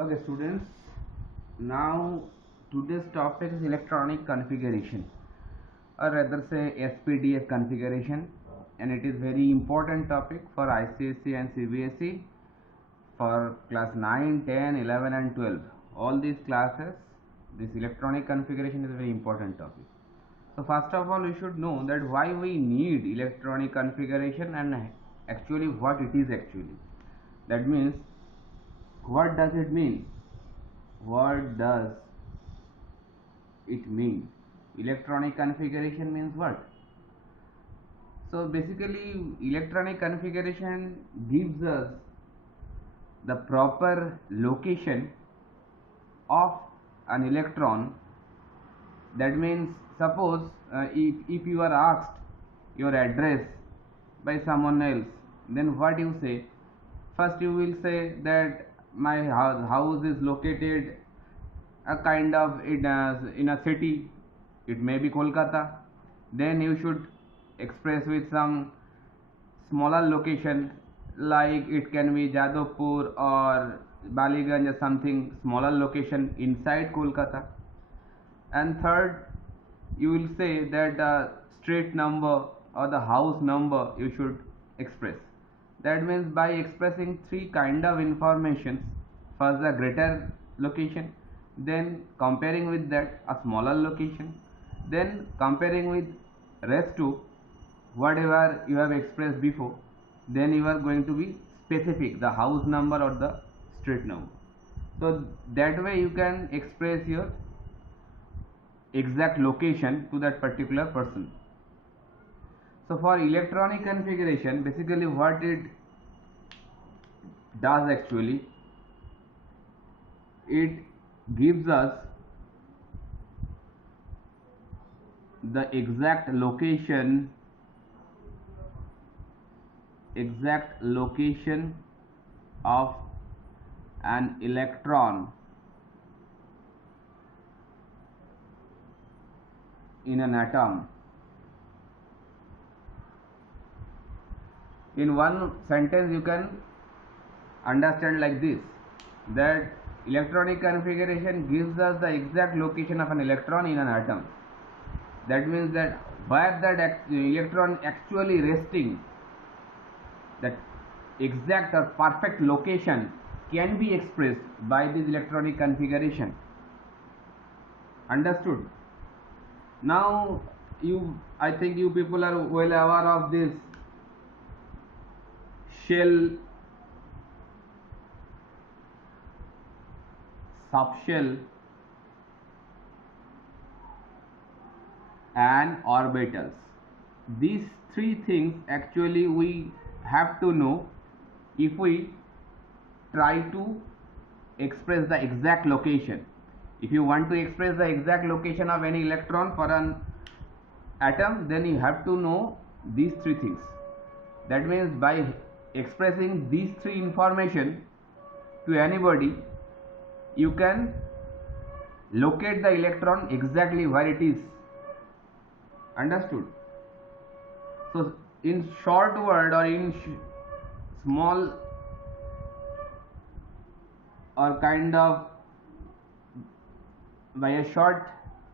Okay, students. Now, today's topic is electronic configuration, or rather say SPDF configuration, and it is very important topic for ICSE and CBSE for class 9, 10, 11, and 12. All these classes, this electronic configuration is a very important topic. So first of all, we should know that why we need electronic configuration and actually what it is actually. That means, what does it mean? What does it mean? Electronic configuration means what? So basically, electronic configuration gives us the proper location of an electron. That means, suppose if you are asked your address by someone else, then what you say? First you will say that my house is located a kind of in a city, it may be Kolkata. Then you should express with some smaller location, like it can be Jadavpur or Baliganj or something smaller location inside Kolkata. And third, you will say that the street number or the house number you should express. That means by expressing three kind of informations, first the greater location, then comparing with that a smaller location, then comparing with rest to whatever you have expressed before, then you are going to be specific the house number or the street number. So that way you can express your exact location to that particular person. So for electronic configuration, basically what it does actually, it gives us the exact location of an electron in an atom. In one sentence you can understand like this, that electronic configuration gives us the exact location of an electron in an atom. That means that where that electron actually resting, that exact or perfect location can be expressed by this electronic configuration. Understood? Now I think you people are well aware of this shell, subshell, and orbitals. These three things actually we have to know if we try to express the exact location. If you want to express the exact location of any electron for an atom, then you have to know these three things. That means by expressing these three information to anybody, you can locate the electron exactly where it is. Understood? So in short word or in small or kind of by a short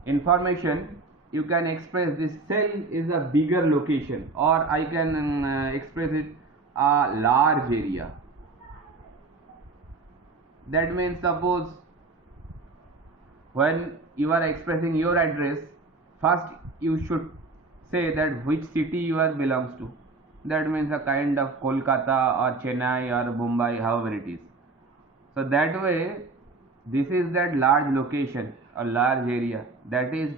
information, you can express this cell is a bigger location, or I can express it a large area. That means, suppose when you are expressing your address, first you should say that which city you are belongs to. That means a kind of Kolkata or Chennai or Mumbai, however it is. So that way, this is that large location or large area. That is,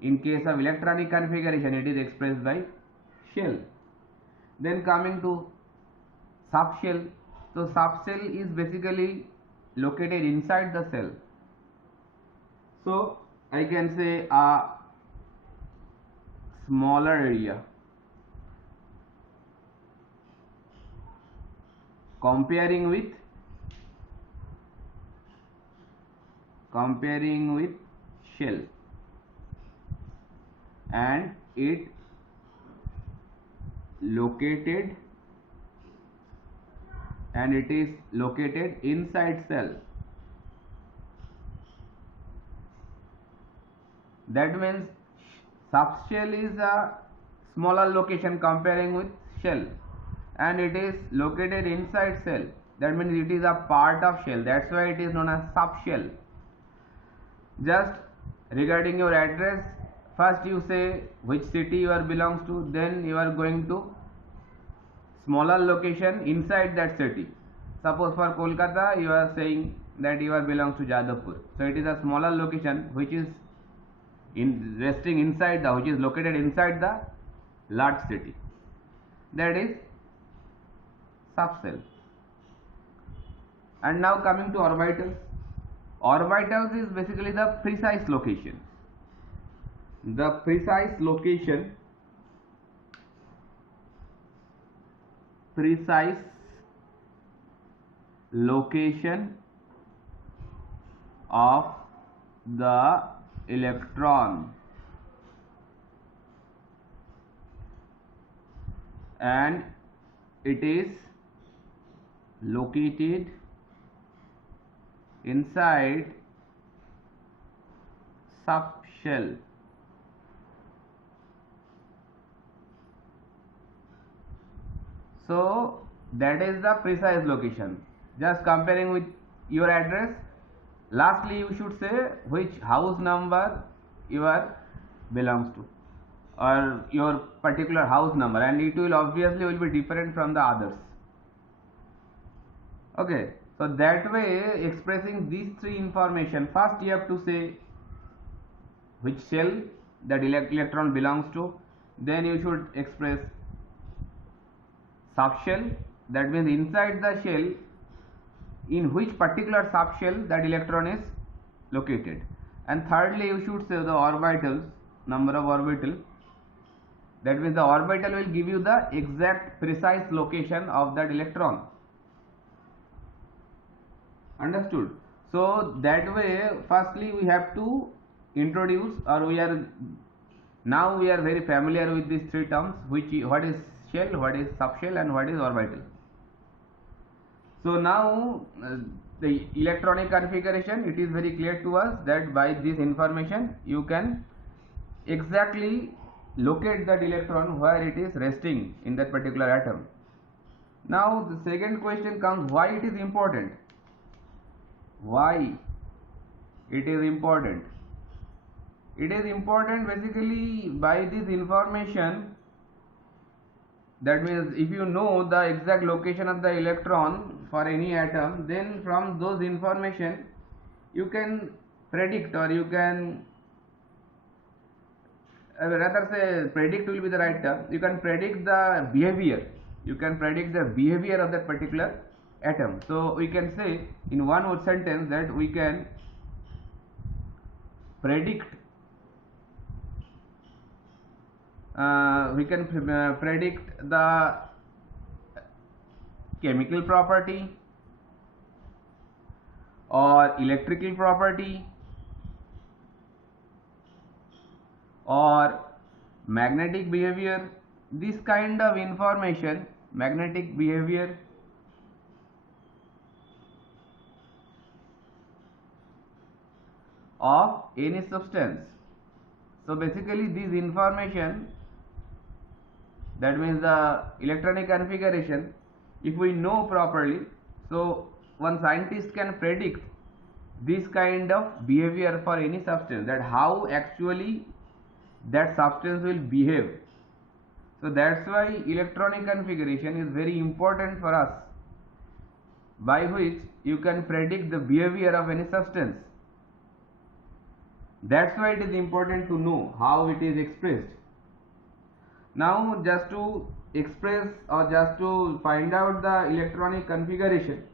in case of electronic configuration, it is expressed by shell. Then coming to subshell. So subshell is basically located inside the cell. So I can say a smaller area. Comparing with shell, and it is located inside cell. That means subshell is a smaller location comparing with shell, and it is located inside shell. That means it is a part of shell. That's why it is known as subshell. Just regarding your address, first you say which city you are belongs to, then you are going to smaller location inside that city. Suppose for Kolkata you are saying that you are belongs to Jadavpur, so it is a smaller location which is resting inside the, which is located inside the large city. That is subshell. And now coming to orbitals. Orbitals is basically the precise location. The precise location of the electron, and it is located inside subshell. So that is the precise location. Just comparing with your address. Lastly, you should say which house number you are belongs to, or your particular house number, and it will obviously will be different from the others. Okay, so that way, expressing these three information, first you have to say which shell that electron belongs to, then you should express subshell, that means inside the shell in which particular subshell that electron is located, and thirdly you should say the orbitals, number of orbital, that means the orbital will give you the exact precise location of that electron. Understood? So that way, firstly we have to introduce, or we are very familiar with these three terms, what is shell, what is subshell, and what is orbital. So now the electronic configuration, it is very clear to us that by this information you can exactly locate that electron where it is resting in that particular atom. Now the second question comes, why it is important? Why it is important? It is important basically by this information. That means if you know the exact location of the electron for any atom, then from those information you can predict, or you can rather say predict will be the right term, you can predict the behavior, of that particular atom. So we can say in one word sentence that we can predict the chemical property or electrical property or magnetic behavior. This kind of information, magnetic behavior, of any substance. So basically this information, that means the electronic configuration, if we know properly, so one scientist can predict this kind of behavior for any substance, that how actually that substance will behave. So that's why electronic configuration is very important for us, by which you can predict the behavior of any substance. That's why it is important to know how it is expressed. Now just to express, or just to find out the electronic configuration,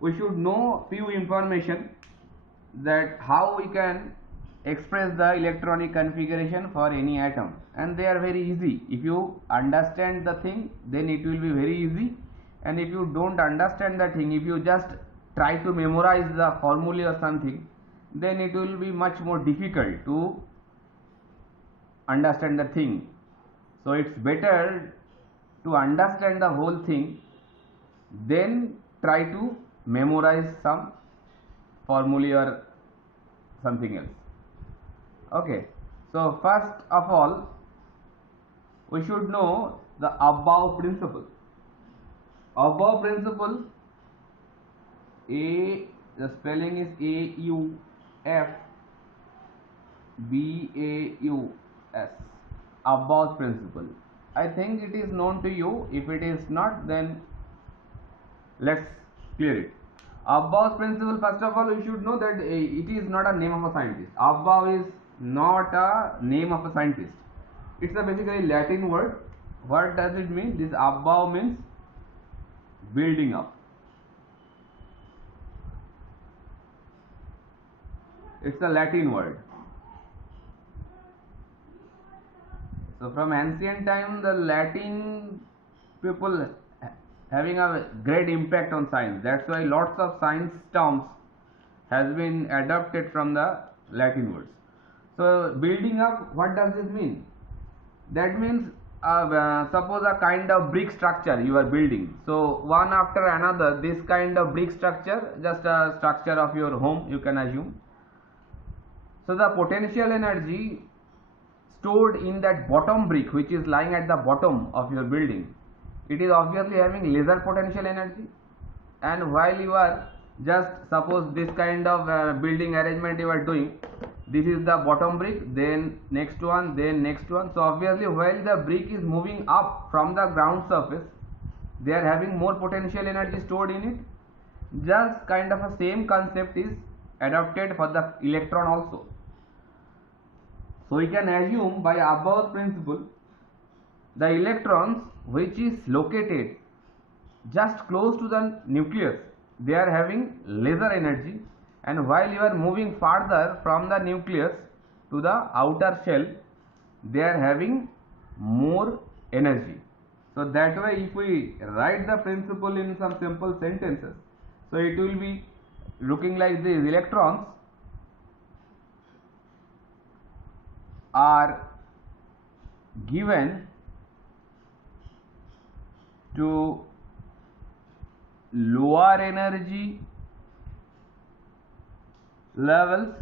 we should know few information, that how we can express the electronic configuration for any atom, and they are very easy. If you understand the thing, then it will be very easy, and if you don't understand the thing, if you just try to memorize the formula or something, then it will be much more difficult to understand the thing. So it's better to understand the whole thing, then try to memorize some formula or something else. Okay, so first of all we should know the above principle. Above principle, a, the spelling is AUFBAUS, above principle. I think it is known to you. If it is not, then let's clear it. Above principle, first of all, you should know that it is not a name of a scientist. Above is not a name of a scientist. It's a basically Latin word. What does it mean? This above means building up. It's a Latin word. So from ancient time, the Latin people having a great impact on science. That's why lots of science terms has been adopted from the Latin words. So building up, what does this mean? That means suppose a kind of brick structure you are building. So one after another, this kind of brick structure, just a structure of your home, you can assume. So the potential energy stored in that bottom brick, which is lying at the bottom of your building, it is obviously having lesser potential energy. And while you are just suppose this kind of building arrangement you are doing, this is the bottom brick, then next one, then next one. So obviously while the brick is moving up from the ground surface, they are having more potential energy stored in it. Just kind of a same concept is adopted for the electron also. So we can assume by above principle, the electrons which is located just close to the nucleus, they are having lesser energy, and while you are moving farther from the nucleus to the outer shell, they are having more energy. So that way, if we write the principle in some simple sentences, so it will be looking like these: electrons are given to lower energy levels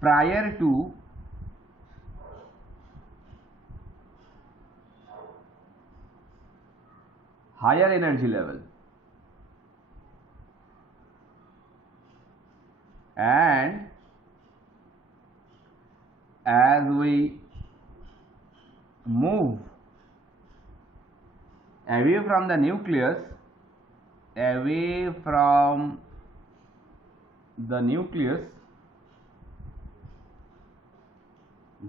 prior to higher energy level, and as we move away from the nucleus,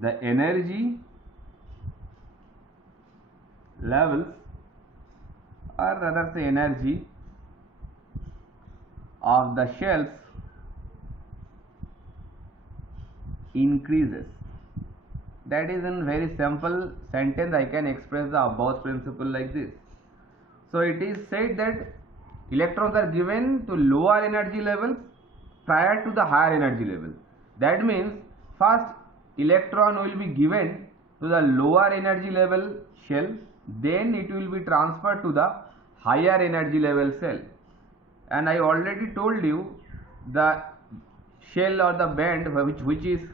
the energy levels, or rather say energy of the shells, increases. That is in very simple sentence I can express the above principle like this. So it is said that electrons are given to lower energy levels prior to the higher energy level. That means first electron will be given to the lower energy level shell, then it will be transferred to the higher energy level cell. And I already told you the shell or the band which is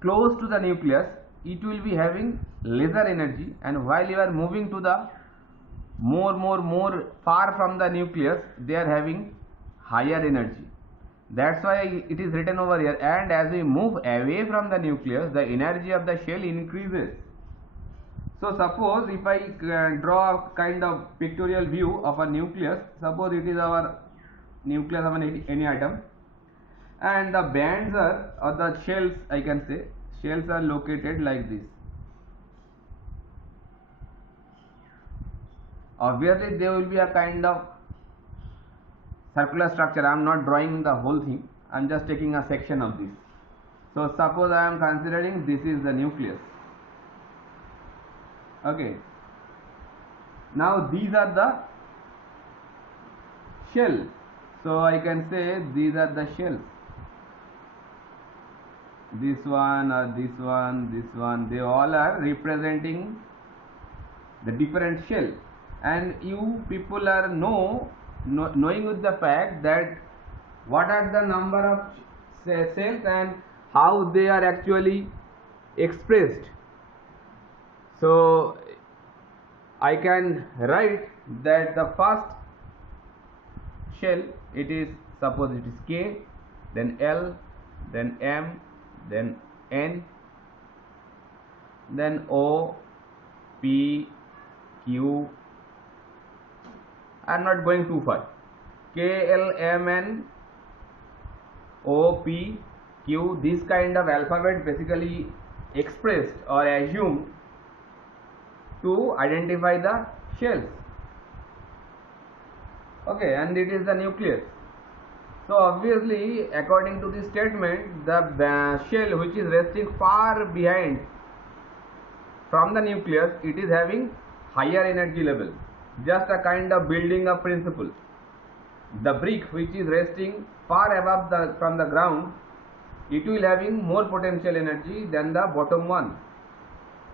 close to the nucleus, it will be having lesser energy, and while you are moving to the more far from the nucleus, they are having higher energy. That's why it is written over here, and as we move away from the nucleus, the energy of the shell increases. So suppose if I draw a kind of pictorial view of a nucleus, suppose it is our nucleus of any atom, and the bands are, or the shells, I can say, shells are located like this. Obviously there will be a kind of circular structure. I am not drawing the whole thing, I am just taking a section of this. So suppose I am considering this is the nucleus. Okay, now these are the shells. So I can say these are the shells. This one or this one, they all are representing the different shell. And you people are knowing with the fact that what are the number of cells and how they are actually expressed. So I can write that the first shell, it is, suppose it is K, then L, then M, then N, then O, P, Q. I am not going too far. K, L, M, N, O, P, Q. This kind of alphabet basically expressed or assumed to identify the shells. Okay, and it is the nucleus. So obviously, according to this statement, the shell which is resting far behind from the nucleus, it is having higher energy level. Just a kind of building up principle. The brick which is resting far above from the ground, it will having more potential energy than the bottom one.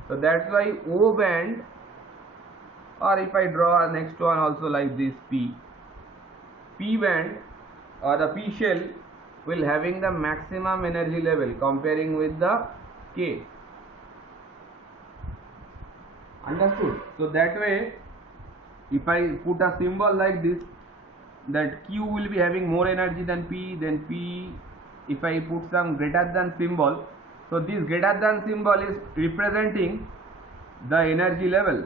So that's why O band, or if I draw a next one also like this, P band or the P shell will having the maximum energy level comparing with the K. Understood? So that way, if I put a symbol like this, that Q will be having more energy than P, then P, if I put some greater than symbol, so this greater than symbol is representing the energy level.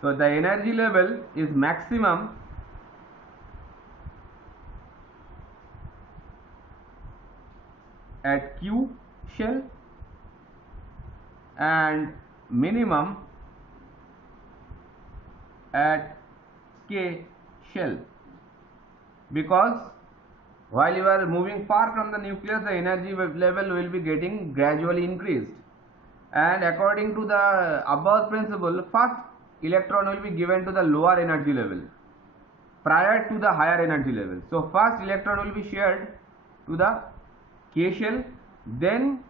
So the energy level is maximum at Q shell and minimum at K shell, because while you are moving far from the nucleus, the energy level will be getting gradually increased, and according to the above principle, first electron will be given to the lower energy level prior to the higher energy level. So first electron will be shared to the K shell, then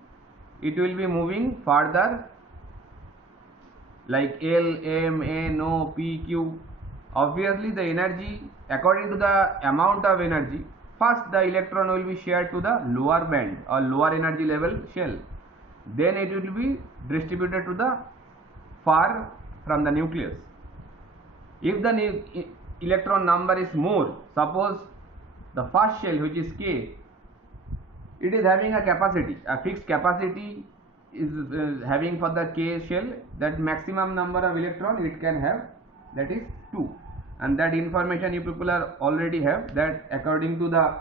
it will be moving further like L, M, N, O, P, Q. Obviously the energy, according to the amount of energy, first the electron will be shared to the lower band or lower energy level shell, then it will be distributed to the far from the nucleus. If the electron number is more, suppose the first shell which is K, it is having a capacity, a fixed capacity is having for the K shell, that maximum number of electron it can have, that is 2, and that information you people are already have, that according to the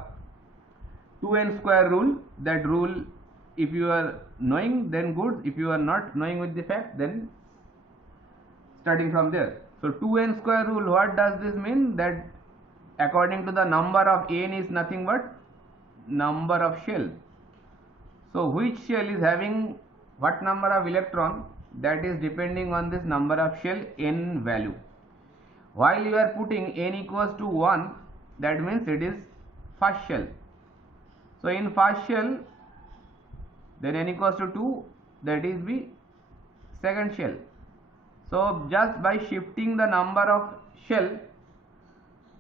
2n square rule, that rule if you are knowing then good, if you are not knowing with the fact then starting from there. So 2n square rule, what does this mean? That according to the number of n is nothing but number of shell. So which shell is having what number of electron, that is depending on this number of shell n value. While you are putting n equals to 1, that means it is first shell. So in first shell, then n equals to 2, that is the second shell. So just by shifting the number of shell,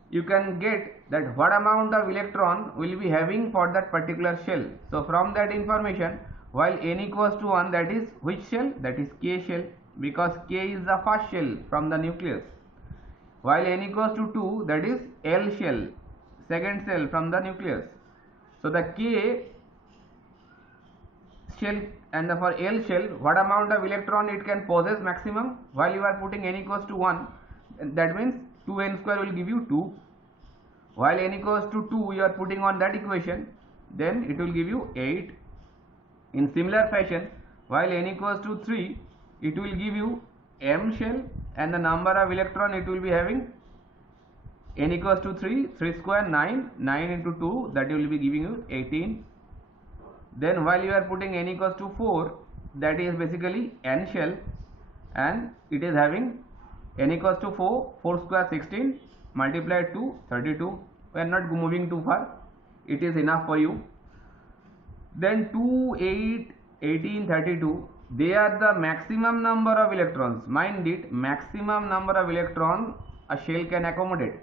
you can get that what amount of electron will be having for that particular shell. So from that information, while n equals to 1, that is which shell? That is K shell, because K is the first shell from the nucleus. While n equals to 2, that is L shell, second shell from the nucleus. So the K shell and for L shell, what amount of electron it can possess maximum? While you are putting n equals to 1, that means 2n square will give you 2. While n equals to 2 you are putting on that equation, then it will give you 8. In similar fashion, while n equals to 3, it will give you M shell, and the number of electron it will be having, n equals to 3, 3 square 9, 9 into 2, that will be giving you 18. Then while you are putting n equals to 4, that is basically N shell, and it is having n equals to 4, 4 square 16, multiplied to 32. We are not moving too far, it is enough for you. Then 2, 8, 18, 32, they are the maximum number of electrons. Mind it, maximum number of electron a shell can accommodate.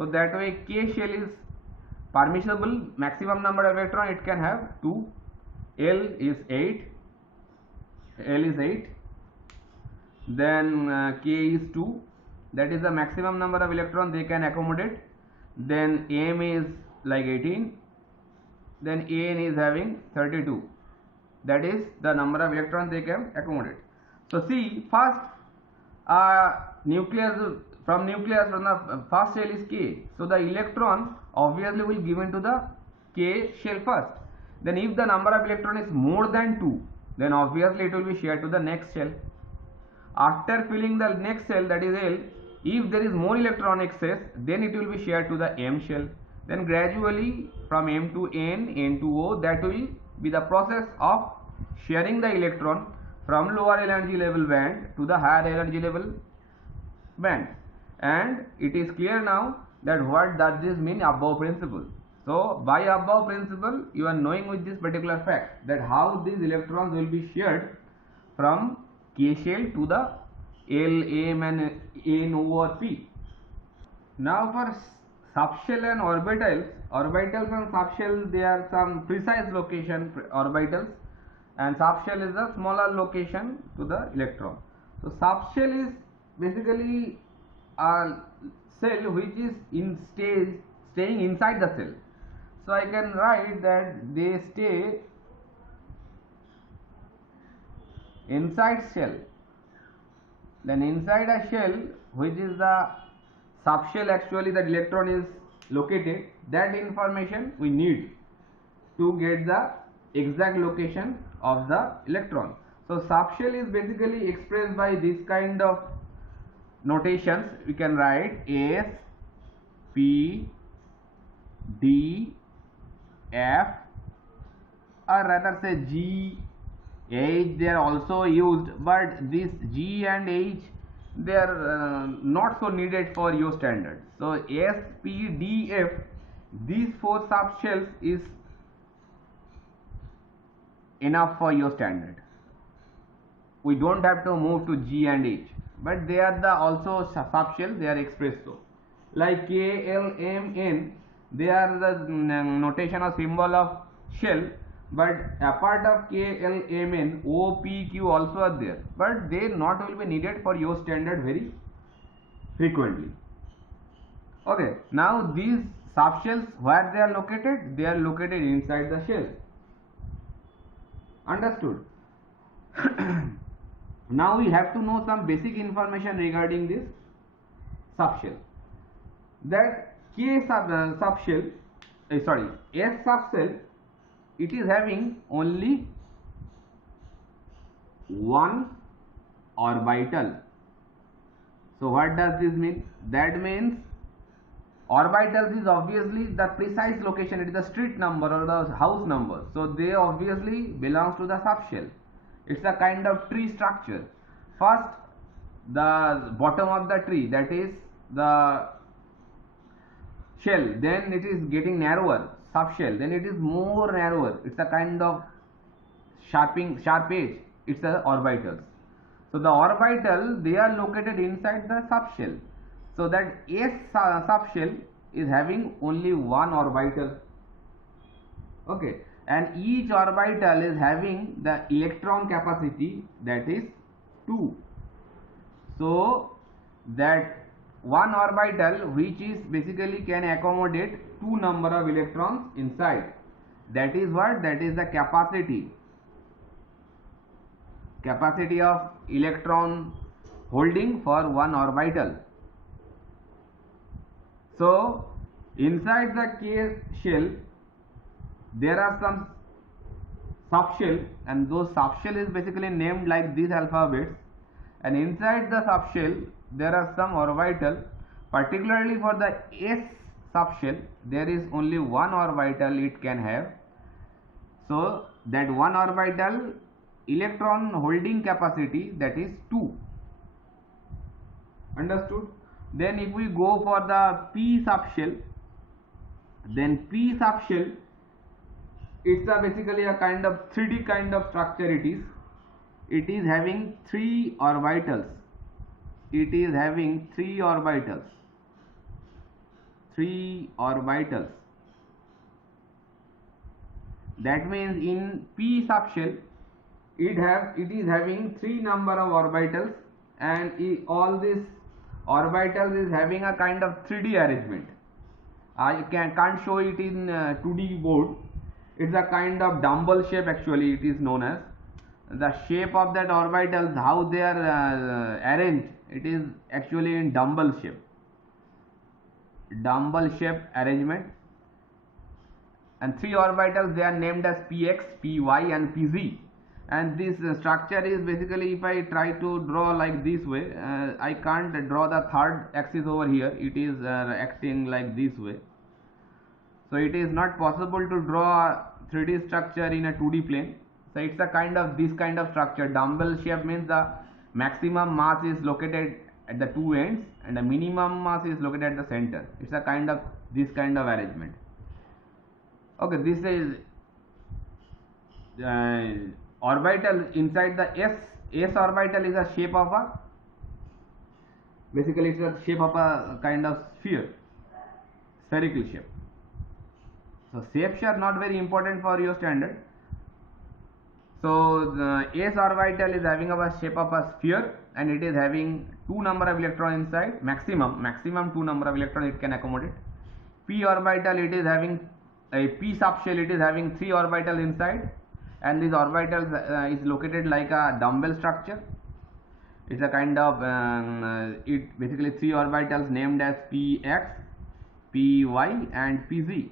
So that way K shell is permissible, maximum number of electron it can have 2. L is 8. Then K is 2. That is the maximum number of electrons they can accommodate. Then M is like 18. Then An is having 32. That is the number of electrons they can accommodate. So see, first nucleus from the first shell is K. So the electron obviously will give into the K shell first. Then if the number of electron is more than 2, then obviously it will be shared to the next shell. After filling the next shell, that is L, if there is more electron excess, then it will be shared to the M shell. Then gradually from M to N, N to O, that will be the process of sharing the electron from lower energy level band to the higher energy level band. And it is clear now that what does this mean, above principle. So by above principle, you are knowing with this particular fact that how these electrons will be shared from K shell to the L, M and N, O or P. Now for subshell and orbitals and subshell, there are some precise location orbitals, and subshell is a smaller location to the electron. So subshell is basically a cell which is staying inside the cell. So I can write that they stay inside shell. Then inside a shell, which is the subshell, actually the electron is located, that information we need to get the exact location of the electron. So subshell is basically expressed by this kind of notations. We can write S, P, D, F, or rather say G, H. They are also used, but this G and H, they are not so needed for your standard. So S, P, D, F, these 4 subshells is enough for your standard. We don't have to move to G and H, but they are the also subshells, they are expressed so. Like K, L, M, N, they are the notation or symbol of shell, but apart of K, L, M, N, O, P, Q also are there, but they not will be needed for your standard very frequently. Okay, now these subshells, where they are located? They are located inside the shell. Understood? Now we have to know some basic information regarding this subshell. That S subshell, it is having only one orbital. So what does this mean? That means orbitals is obviously the precise location, it is the street number or the house number. So they obviously belongs to the subshell. It's a kind of tree structure. First, the bottom of the tree, that is the shell, then it is getting narrower, subshell, then it is more narrower, it's a kind of sharp edge, it's the orbitals. So the orbital, they are located inside the subshell. So that S subshell is having only one orbital. Okay, and each orbital is having the electron capacity, that is 2. So that one orbital, which is basically can accommodate 2 number of electrons inside, that is what? That is the capacity of electron holding for one orbital. So inside the K shell there are some subshell, and those subshell is basically named like these alphabets, and inside the subshell there are some orbital. Particularly for the S subshell, there is only one orbital it can have. So that one orbital electron holding capacity, that is 2. Understood? Then if we go for the P subshell, then P subshell, it's basically a kind of 3D kind of structure. It is having 3 orbitals. 3 orbitals. That means in p subshell it is having 3 number of orbitals, and all these orbitals is having a kind of 3D arrangement. I can't show it in 2D board. It's a kind of dumbbell shape, actually it is known as. The shape of that orbitals, how they are arranged, it is actually in dumbbell shape arrangement. And 3 orbitals, they are named as px, py and pz. And this structure is basically, if I try to draw like this way, I can't draw the third axis over here. It is acting like this way. So it is not possible to draw a 3D structure in a 2D plane. So it's a kind of this kind of structure. Dumbbell shape means the maximum mass is located at the two ends and the minimum mass is located at the center. It's a kind of this kind of arrangement. Okay, this is orbital inside the s orbital is a shape of a, basically it's a shape of a kind of sphere, spherical shape. So shapes are not very important for your standard. So the s orbital is having a shape of a sphere, and it is having 2 number of electrons inside, maximum 2 number of electrons it can accommodate. P orbital, it is having a p subshell, it is having 3 orbitals inside, and this orbital is located like a dumbbell structure. It's a kind of it basically 3 orbitals named as px, py and pz.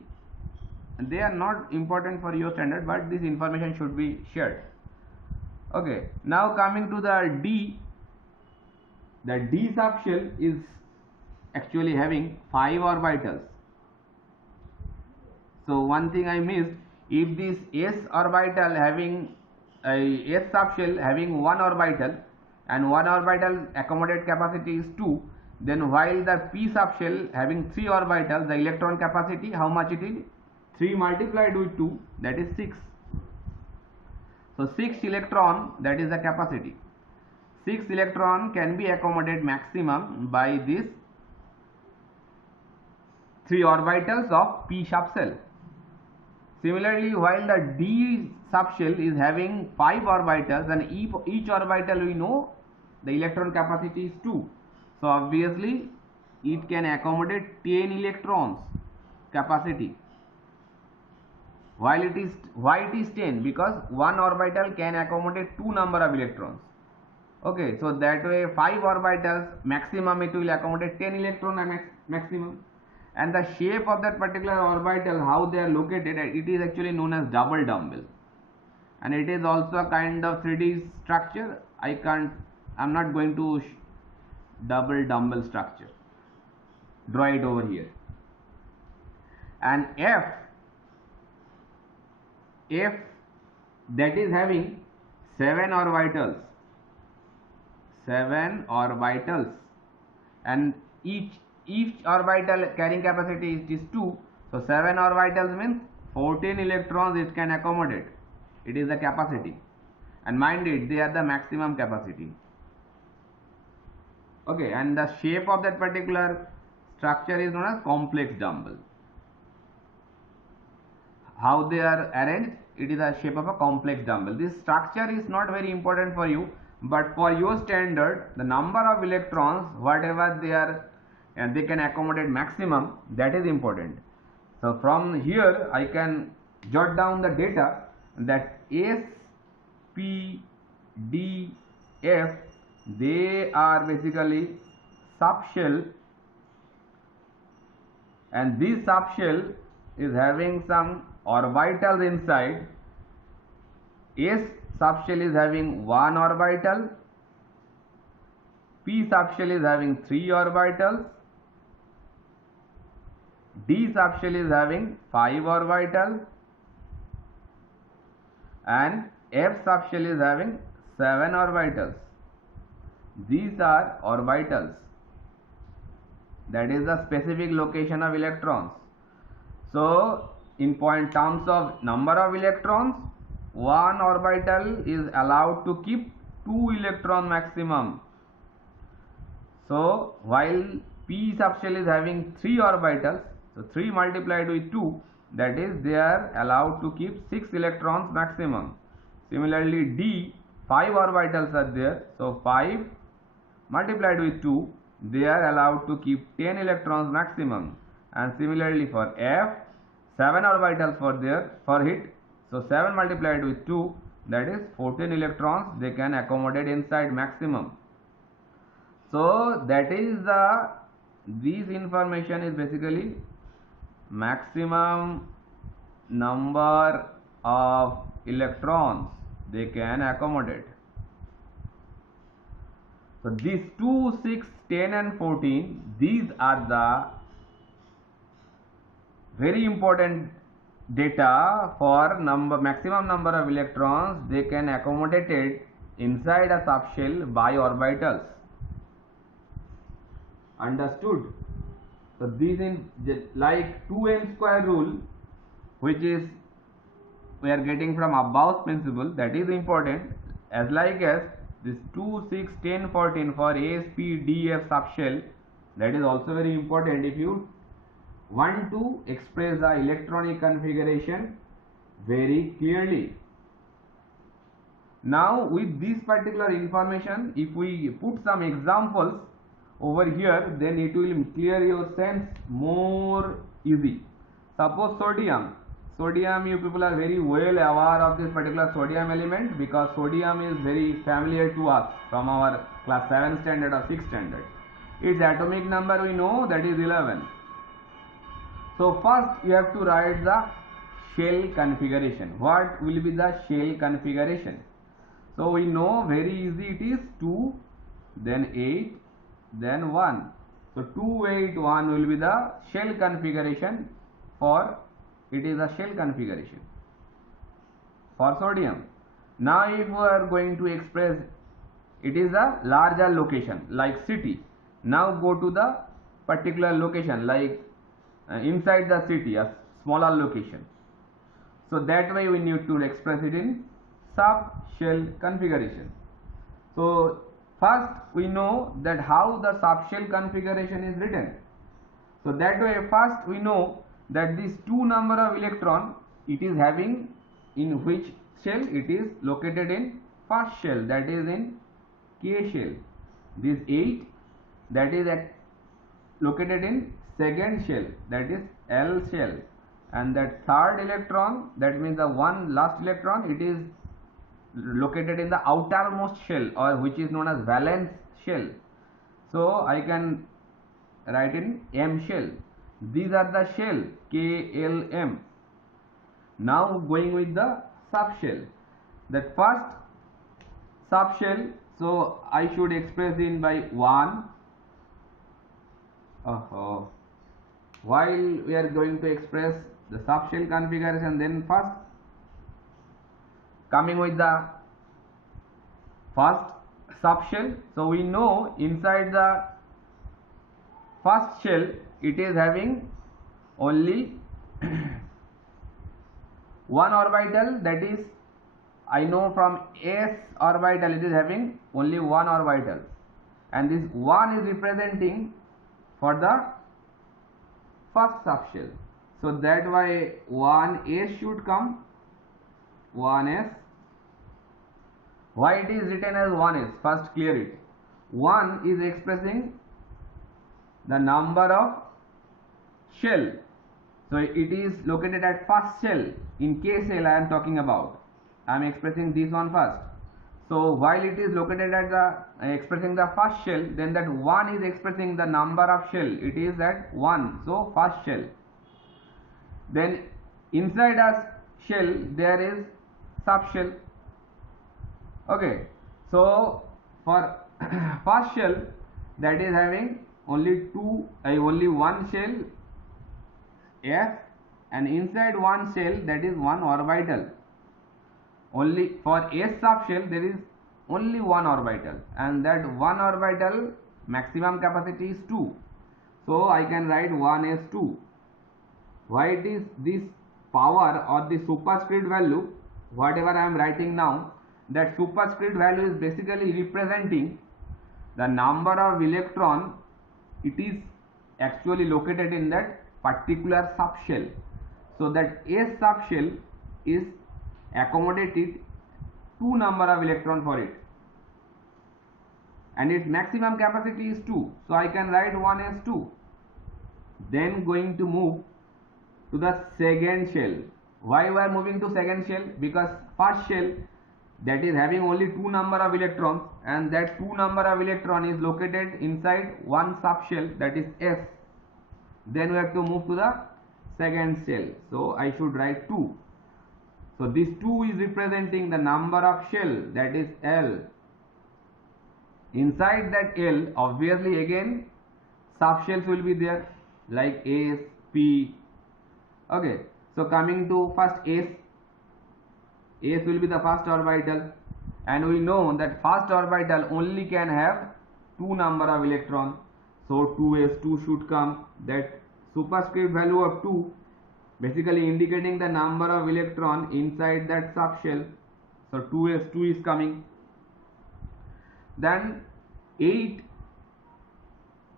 They are not important for your standard, but this information should be shared. Okay, now coming to the D subshell is actually having 5 orbitals. So one thing I missed, if this s orbital having a s subshell having 1 orbital and 1 orbital accommodate capacity is 2, then while the p subshell having 3 orbitals, the electron capacity, how much it is? 3 multiplied with 2, that is 6. So 6 electron, that is the capacity. 6 electron can be accommodated maximum by this 3 orbitals of p subshell. Similarly, while the d subshell is having 5 orbitals, and each orbital we know the electron capacity is 2. So obviously it can accommodate 10 electrons capacity. Why it is 10? Because 1 orbital can accommodate 2 number of electrons. Okay, so that way 5 orbitals maximum it will accommodate 10 electron maximum. And the shape of that particular orbital, how they are located, it is actually known as double dumbbell, and it is also a kind of 3D structure. I'm not going to double dumbbell structure, draw it over here. And F that is having 7 orbitals, and each orbital carrying capacity is 2. So 7 orbitals means 14 electrons it can accommodate. It is the capacity, and mind it, they are the maximum capacity. Okay, and the shape of that particular structure is known as complex dumbbell. How they are arranged, it is a shape of a complex dumbbell. This structure is not very important for you, but for your standard, the number of electrons, whatever they are, and they can accommodate maximum, that is important. So from here I can jot down the data that S, P, D, F, they are basically subshell, and this subshell is having some orbitals inside. S subshell is having 1 orbital, P subshell is having 3 orbitals, D subshell is having 5 orbitals, and F subshell is having 7 orbitals. These are orbitals, that is the specific location of electrons. So in terms of number of electrons, 1 orbital is allowed to keep 2 electron maximum. So while p subshell is having 3 orbitals, So 3 multiplied with 2, that is they are allowed to keep 6 electrons maximum. Similarly D, 5 orbitals are there, so 5 multiplied with 2, they are allowed to keep 10 electrons maximum. And similarly for F, 7 orbitals for it, so 7 multiplied with 2, that is 14 electrons they can accommodate inside maximum. So that is this information is basically maximum number of electrons they can accommodate. So these 2, 6, 10 and 14, these are the very important data for maximum number of electrons they can accommodate it inside a subshell by orbitals. Understood? So this is like 2n square rule, which is we are getting from Abbaus principle, that is important, as like as this 2, 6, 10, 14 for ASP DF subshell, that is also very important if you want to express the electronic configuration very clearly. Now with this particular information, if we put some examples over here, then it will clear your sense more easy. Suppose sodium you people are very well aware of this particular sodium element, because sodium is very familiar to us from our class 7 standard or 6 standard. Its atomic number we know, that is 11. So first you have to write the shell configuration. What will be the shell configuration? So we know very easy, it is 2, then 8, then 1. So 2, 8, 1 will be the shell configuration for, it is a shell configuration for sodium. Now if we are going to express, it is a larger location like city. Now go to the particular location like inside the city, a smaller location. So that way we need to express it in subshell configuration. So first we know that how the subshell configuration is written. So that way first we know that this 2 number of electron it is having in which shell? It is located in first shell, that is in K shell. This 8, that is located in second shell, that is L shell. And that third electron, that means the one last electron, it is located in the outermost shell, or which is known as valence shell. So I can write in M shell. These are the shell K, L, M. Now going with the subshell. That first subshell, so I should express in by 1. While we are going to express the subshell configuration, then first coming with the first subshell. So we know inside the first shell it is having only one orbital, that is I know from S orbital it is having only one orbital, and this 1 is representing for the first subshell. So that way 1s should come, 1s. Why it is written as 1s? First clear it. 1 is expressing the number of shell. So it is located at first shell. In K shell I am talking about. I am expressing this one first. So while it is located at the expressing the first shell, then that 1 is expressing the number of shell. It is at 1. So first shell. Then inside a shell there is subshell. Okay. So for first shell, that is having only one shell F, and inside one shell, that is one orbital. Only for S subshell there is only one orbital, and that one orbital maximum capacity is 2. So I can write 1s2. Why it is this power or the superscript value, whatever I am writing now, that superscript value is basically representing the number of electron it is actually located in that particular subshell. So that S subshell is accommodated 2 number of electron for it, and its maximum capacity is 2. So I can write 1 as 2. Then going to move to the second shell. Why we are moving to second shell? Because first shell, that is having only 2 number of electrons, and that 2 number of electron is located inside one subshell, that is S. Then we have to move to the second shell. So I should write 2. So this 2 is representing the number of shell, that is L. Inside that L, obviously again subshells will be there, like S, P. Okay, so coming to first S. S will be the first orbital, and we know that first orbital only can have 2 number of electrons. So 2s2 should come. That superscript value of 2 basically indicating the number of electron inside that subshell. So 2s2 is coming. Then 8,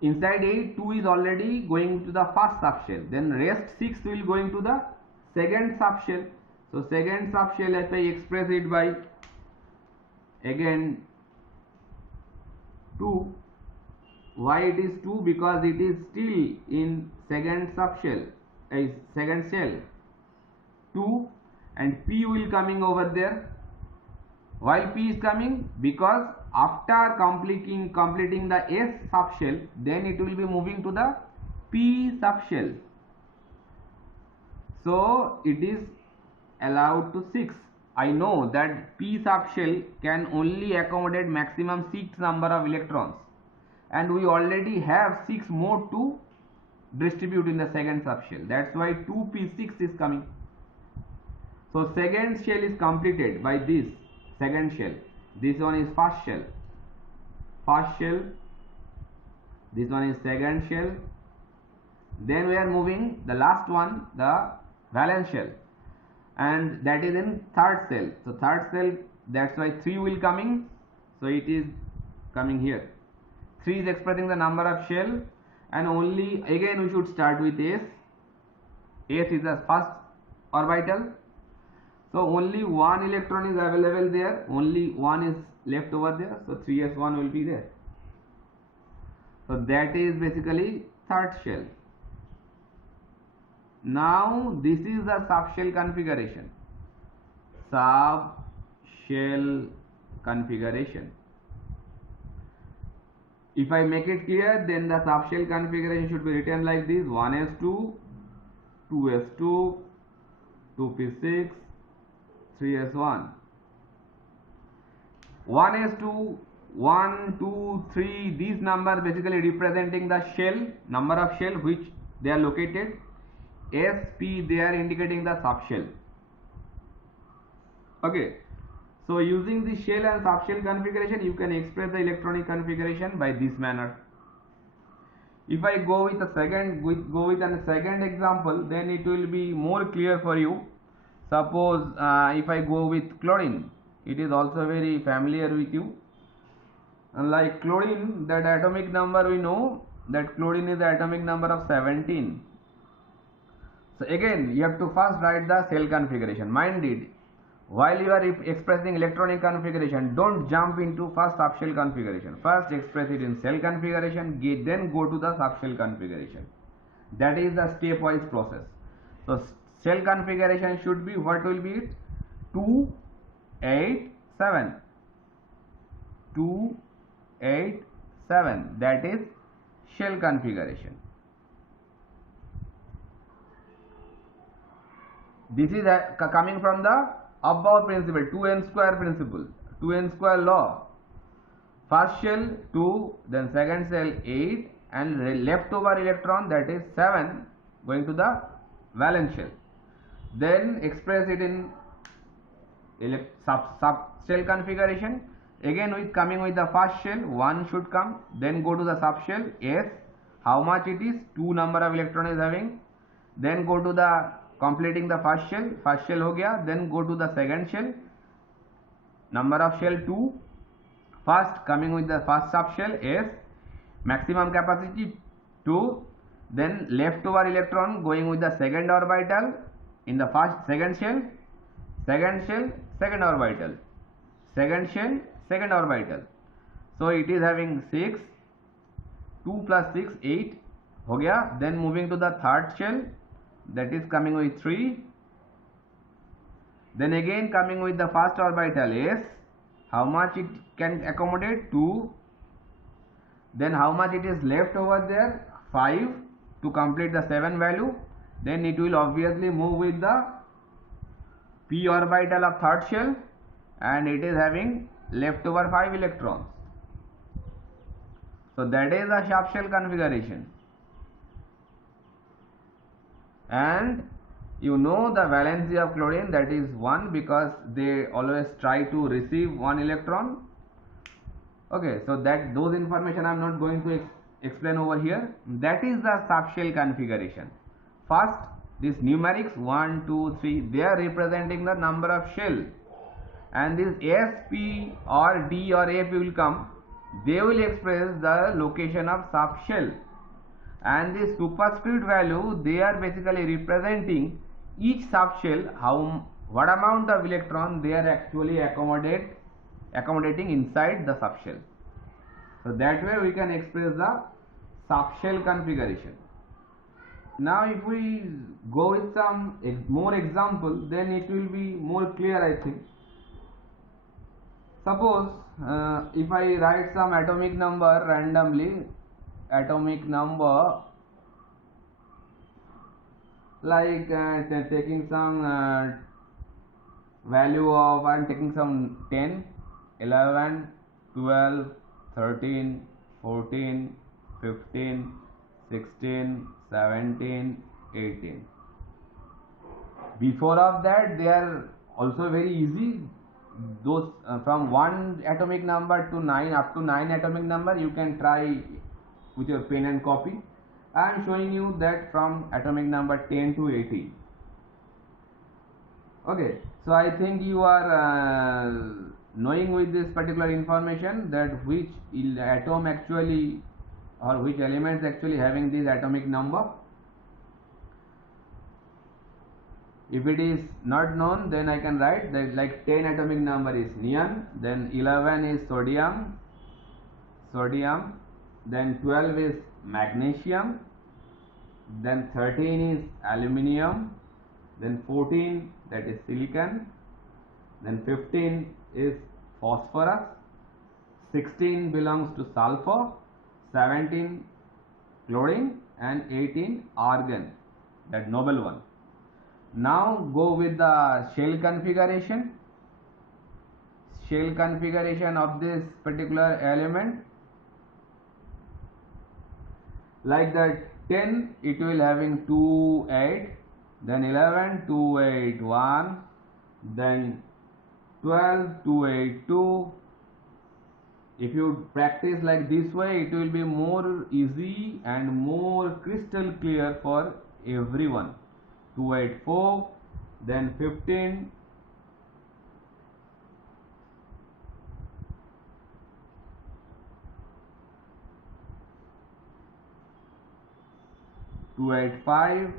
inside 8, 2 is already going to the first subshell. Then rest 6 will going to the second subshell. So second subshell, if I express it by again 2, why it is 2? Because it is still in second subshell, second shell, 2, and P will coming over there. While P is coming, because after completing the S subshell, then it will be moving to the P subshell. So it is allowed to 6. I know that P subshell can only accommodate maximum 6 number of electrons, and we already have 6 more to distribute in the second subshell. That's why 2p6 is coming. So second shell is completed by this second shell. This one is first shell. First shell. This one is second shell. Then we are moving the last one, the valence shell, and that is in third cell. So third cell, that's why 3 will coming. So it is coming here. 3 is expressing the number of shell, and only again we should start with S. S is the first orbital. So only 1 electron is available there. Only 1 is left over there. So 3s1 will be there. So that is basically third shell. Now this is the subshell configuration. Subshell configuration. If I make it clear, then the subshell configuration should be written like this: 1s2, 2s2, 2p6, 3s1. 1s2, 1, 2, 3, these numbers basically representing the shell, number of shell which they are located. S, P, they are indicating the subshell. Okay, so using the shell and subshell configuration, you can express the electronic configuration by this manner. If I go with a second example, then it will be more clear for you. Suppose if I go with chlorine, it is also very familiar with you. Like chlorine, that atomic number we know that chlorine is the atomic number of 17. So again, you have to first write the cell configuration. Mind it, while you are expressing electronic configuration, don't jump into first subshell configuration. First express it in cell configuration, then go to the subshell configuration. That is the stepwise process. So cell configuration should be, what will be it? 2, 8, 7. 2, 8, 7. That is shell configuration. This is coming from the above principle, 2n square principle, 2n square law. First shell 2, then second shell 8, and leftover electron, that is 7, going to the valence shell. Then express it in subshell configuration. Again with coming with the first shell, 1 should come, then go to the subshell S. How much it is? 2 number of electron is having. Then go to the completing the first shell ho gaya. Then go to the second shell, number of shell 2. First coming with the first subshell S, maximum capacity 2. then leftover electron going with the second orbital in the first second shell, second orbital, second shell, second orbital. So it is having 6, 2 plus 6 8 हो गया. Then moving to the third shell, that is coming with 3. Then again coming with the first orbital s, how much it can accommodate? 2. Then how much it is left over there? 5 to complete the 7 value. Then it will obviously move with the p orbital of third shell, and it is having left over 5 electrons. So that is the sharp shell configuration. And you know the valency of chlorine, that is 1, because they always try to receive 1 electron. Okay, so that those information I am not going to explain over here. That is the subshell configuration. First, these numerics 1, 2, 3, they are representing the number of shell, and this S, P or D or F will come, they will express the location of subshell, and this superscript value, they are basically representing each subshell, what amount of electron they are actually accommodating inside the subshell. So that way we can express the subshell configuration. Now if we go with some more example, then it will be more clear, I think. Suppose if I write some atomic number randomly, atomic number like taking some value of, I am taking some 10, 11, 12, 13, 14, 15, 16, 17, 18. Before of that, they are also very easy. Those from 1 atomic number to 9 up to 9 atomic number, you can try with your pen and copy. I am showing you that from atomic number 10 to 18. Okay, so I think you are knowing with this particular information that which atom actually, or which elements actually having this atomic number. If it is not known, then I can write that like 10 atomic number is neon, then 11 is sodium, then 12 is magnesium, then 13 is aluminium, then 14 that is silicon, then 15 is phosphorus, 16 belongs to sulfur, 17 chlorine, and 18 argon, that noble one. Now go with the shell configuration. Shell configuration of this particular element, like that 10 it will having 2, 8, then 11, 2, 8, 1, then 12, 2, 8, 2. If you practice like this way, it will be more easy and more crystal clear for everyone. 2, 8, 4, then 15, 2, 8, 5,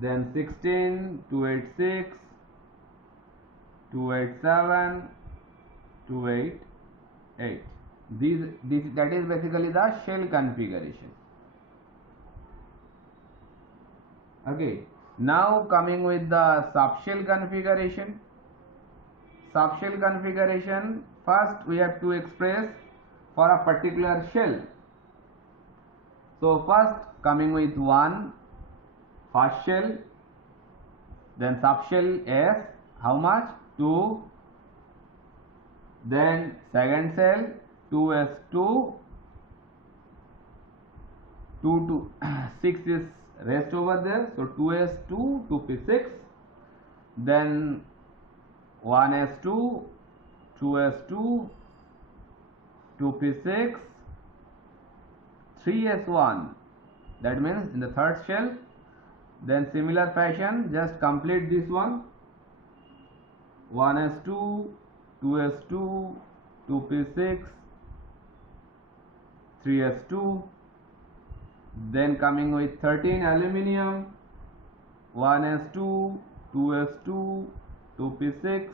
then 16, 2, 8, 6, 2, 8, 7, 2, 8, 8. That is basically the shell configuration. Okay, now coming with the subshell configuration. Subshell configuration, first we have to express for a particular shell. So first coming with 1, first shell, then subshell S, how much? 2, then second shell 2s2, 2 to 6 is rest over there, so 2s2, 2p6, then 1s2, 2s2, 2p6, 3s1, that means in the third shell. Then similar fashion, just complete this one, 1s2, 2s2, 2p6, 3s2, Then coming with 13 aluminium, 1s2, 2s2, 2p6,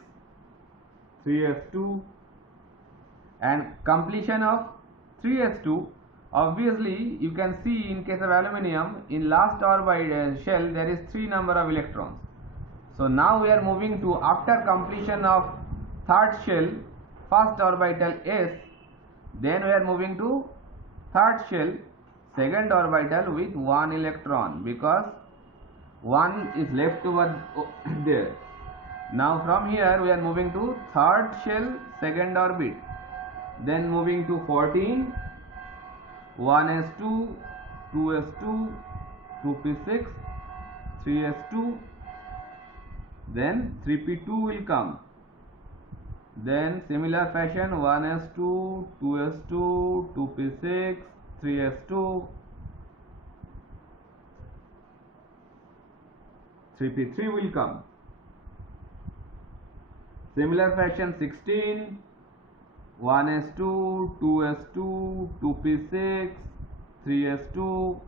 3s2, and completion of 3s2. Obviously you can see in case of aluminium, in last orbital shell there is 3 number of electrons. So now we are moving to, after completion of third shell, first orbital s, then we are moving to third shell, second orbital with 1 electron, because 1 is left over there. Now from here we are moving to third shell, second orbit, then moving to 14, 1s2, 2s2, 2p6, 3s2, then 3p2 will come. Then similar fashion, 1s2, 2s2, 2p6, 3s2, 3p3 will come. Similar fashion, 16, 1s2, 2s2, 2p6, 3s2,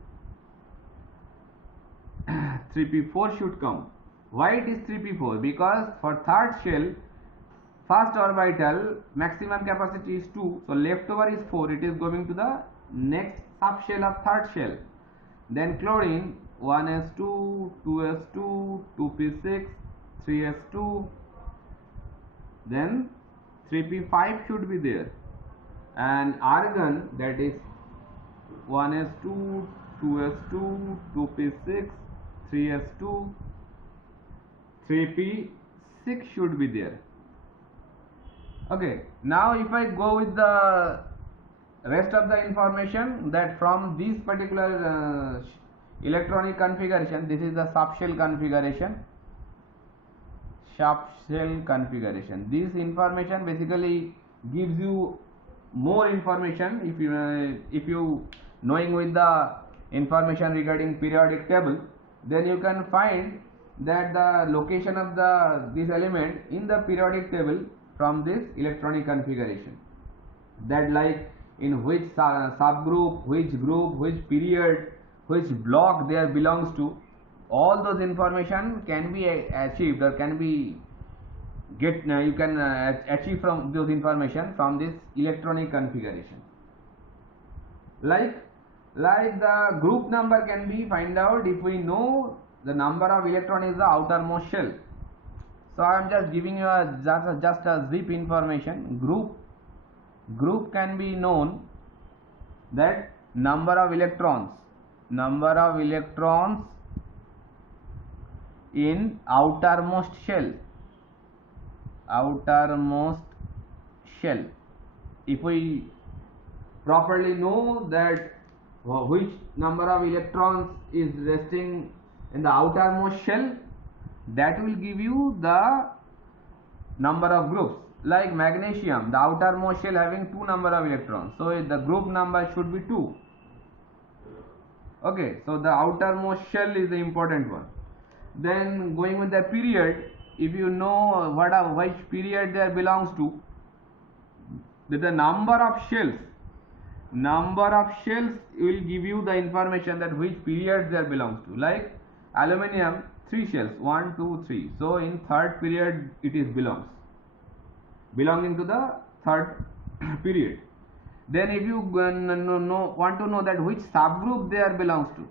3p4 should come. Why it is 3p4? Because for third shell, first orbital maximum capacity is 2, so leftover is 4. It is going to the next subshell of third shell. Then chlorine, 1s2, 2s2, 2p6, 3s2, then 3p5 should be there. And argon, that is 1s2, 2s2, 2p6, 3s2, 3p6 should be there. Okay, now if I go with the rest of the information, that from this particular electronic configuration, this is the subshell configuration. Subshell configuration. This information basically gives you more information. If you knowing with the information regarding periodic table, then you can find that the location of this element in the periodic table from this electronic configuration, that like in which subgroup, which group, which period, which block there belongs to. All those information can be achieved, or can be you can achieve from those information from this electronic configuration. Like the group number can be find out if we know the number of electron is the outermost shell. So I am just giving you just a zip information. Group can be known that number of electrons in outermost shell. If we properly know that which number of electrons is resting in the outermost shell, that will give you the number of groups. Like magnesium, the outermost shell having 2 number of electrons, so the group number should be 2. Okay, so the outermost shell is the important one. Then going with the period, if you know which period there belongs to, the number of shells will give you the information that which period there belongs to. Like aluminium, 3 shells, 1, 2, 3. So in third period it is belonging to the third period. Then if you want to know that which subgroup there belongs to,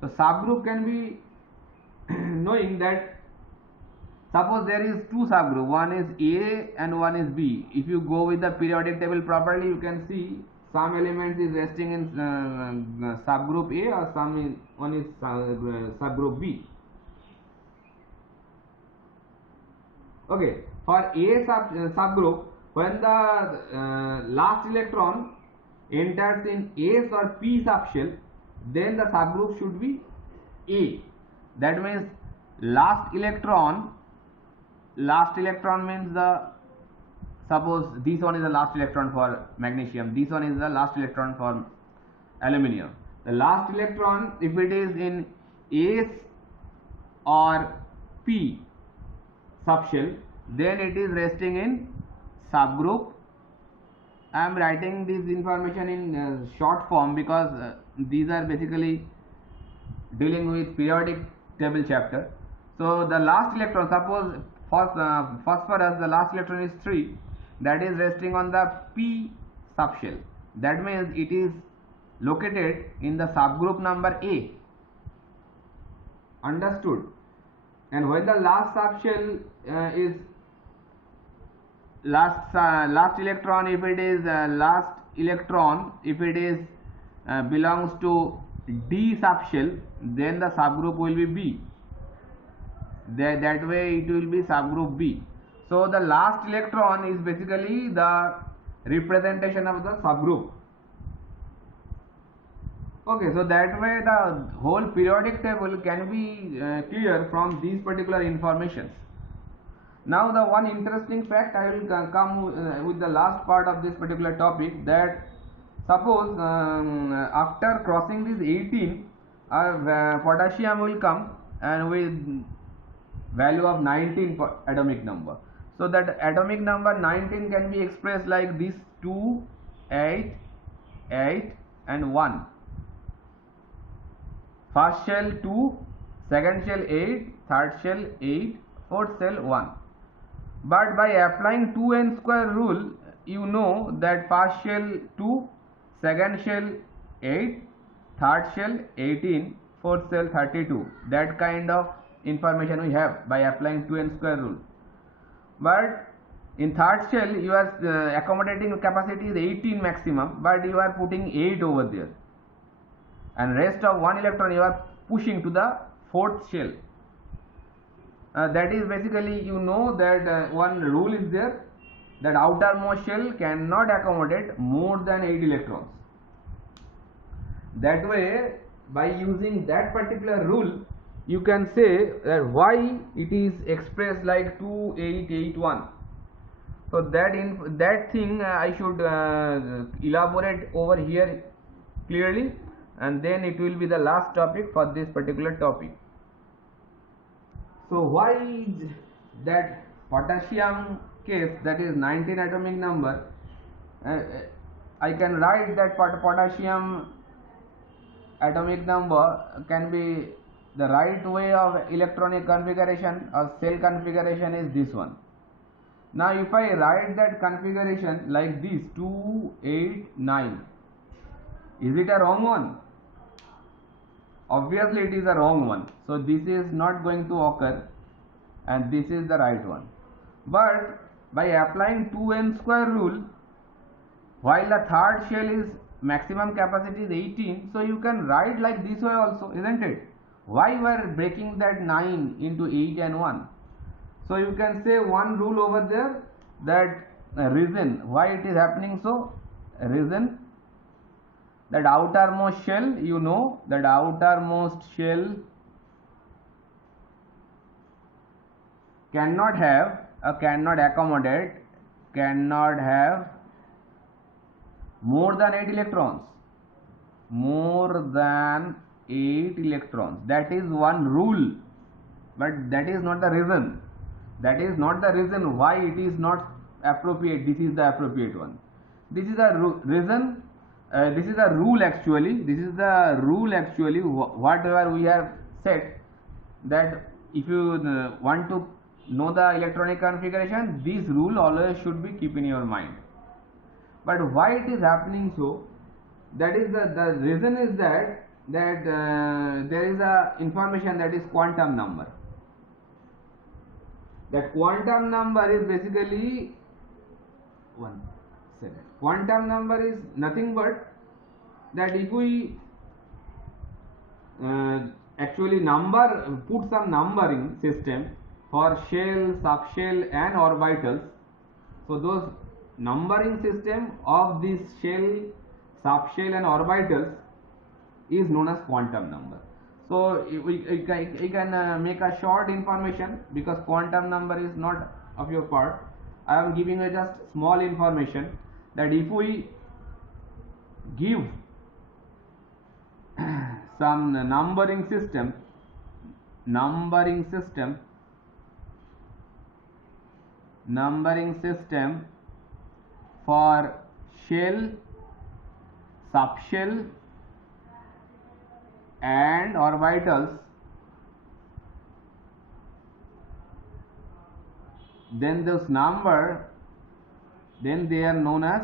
so subgroup can be knowing that suppose there is 2 subgroup, one is A and one is B. If you go with the periodic table properly, you can see some elements is resting in subgroup A, or one is subgroup B. Okay, for A subgroup, when the last electron enters in S or P subshell, then the subgroup should be A. That means last electron means suppose this one is the last electron for magnesium, this one is the last electron for aluminium. The last electron, if it is in S or P subshell, then it is resting in subgroup I am writing this information in short form because these are basically dealing with periodic table chapter. So the last electron, suppose phosphorus, the last electron is 3, that is resting on the p subshell. That means it is located in the subgroup number A. Understood? And when the last subshell is last electron, if it is last electron, if it is belongs to D subshell, then the subgroup will be B. That way it will be subgroup B. So the last electron is basically the representation of the subgroup. Okay, so that way the whole periodic table can be clear from these particular informations. Now the one interesting fact I will come with the last part of this particular topic, that suppose after crossing this 18, potassium will come and with value of 19 atomic number. So that atomic number 19 can be expressed like this: 2, 8, 8 and 1. First shell 2, second shell 8, third shell 8, fourth shell 1. But by applying 2n square rule, you know that first shell 2, second shell 8, third shell 18, fourth shell 32. That kind of information we have by applying 2n square rule. But in third shell, you are accommodating capacity is 18 maximum, but you are putting 8 over there, and rest of 1 electron you are pushing to the fourth shell. That is basically, you know that one rule is there, that outermost shell cannot accommodate more than 8 electrons. That way, by using that particular rule, you can say that why it is expressed like 2881. So that thing I should elaborate over here clearly, and then it will be the last topic for this particular topic. So why that potassium case, that is 19 atomic number, I can write that potassium atomic number can be the right way of electronic configuration or cell configuration is this one. Now if I write that configuration like this, 2, 8, 9, is it a wrong one? Obviously it is a wrong one. So this is not going to occur and this is the right one. But by applying 2n square rule, while the third shell is maximum capacity is 18, so you can write like this way also, isn't it? Why we are breaking that 9 into 8 and 1? So you can say one rule over there, that reason why it is happening. So reason that outermost shell, you know that outermost shell cannot have cannot accommodate, cannot have more than 8 electrons. More than 8 electrons. That is one rule, but that is not the reason. That is not the reason why it is not appropriate. This is the appropriate one. This is a reason. This is a rule actually. This is the rule actually. Whatever we have said, that if you want to know the electronic configuration, this rule always should be keep in your mind. But why it is happening so? That is the reason is that there is a information that is quantum number. That quantum number is basically 1 second. Quantum number is nothing but that if we actually put some numbering system for shell, subshell and orbitals. So those numbering system of this shell, subshell and orbitals is known as quantum number. So we can make a short information, because quantum number is not of your part. I am giving you just small information, that if we give some numbering system for shell, subshell and orbitals, then those number, then they are known as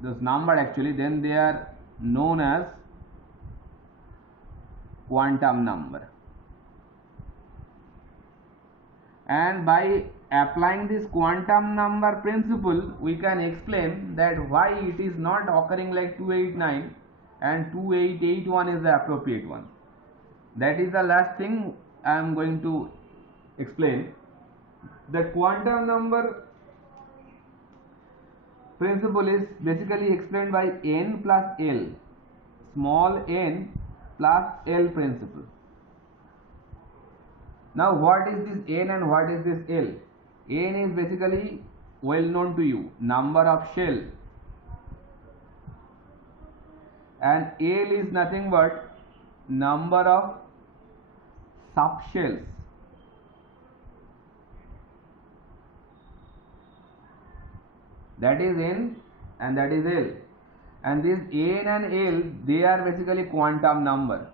those number actually, then they are known as quantum number. And by applying this quantum number principle, we can explain that why it is not occurring like 289 and 2881 is the appropriate one. That is the last thing I am going to explain. The quantum number principle is basically explained by n plus L, small n plus L principle. Now what is this n and what is this L? N is basically well known to you, number of shell, and L is nothing but number of subshells. That is n and that is L, and this n and L, they are basically quantum number.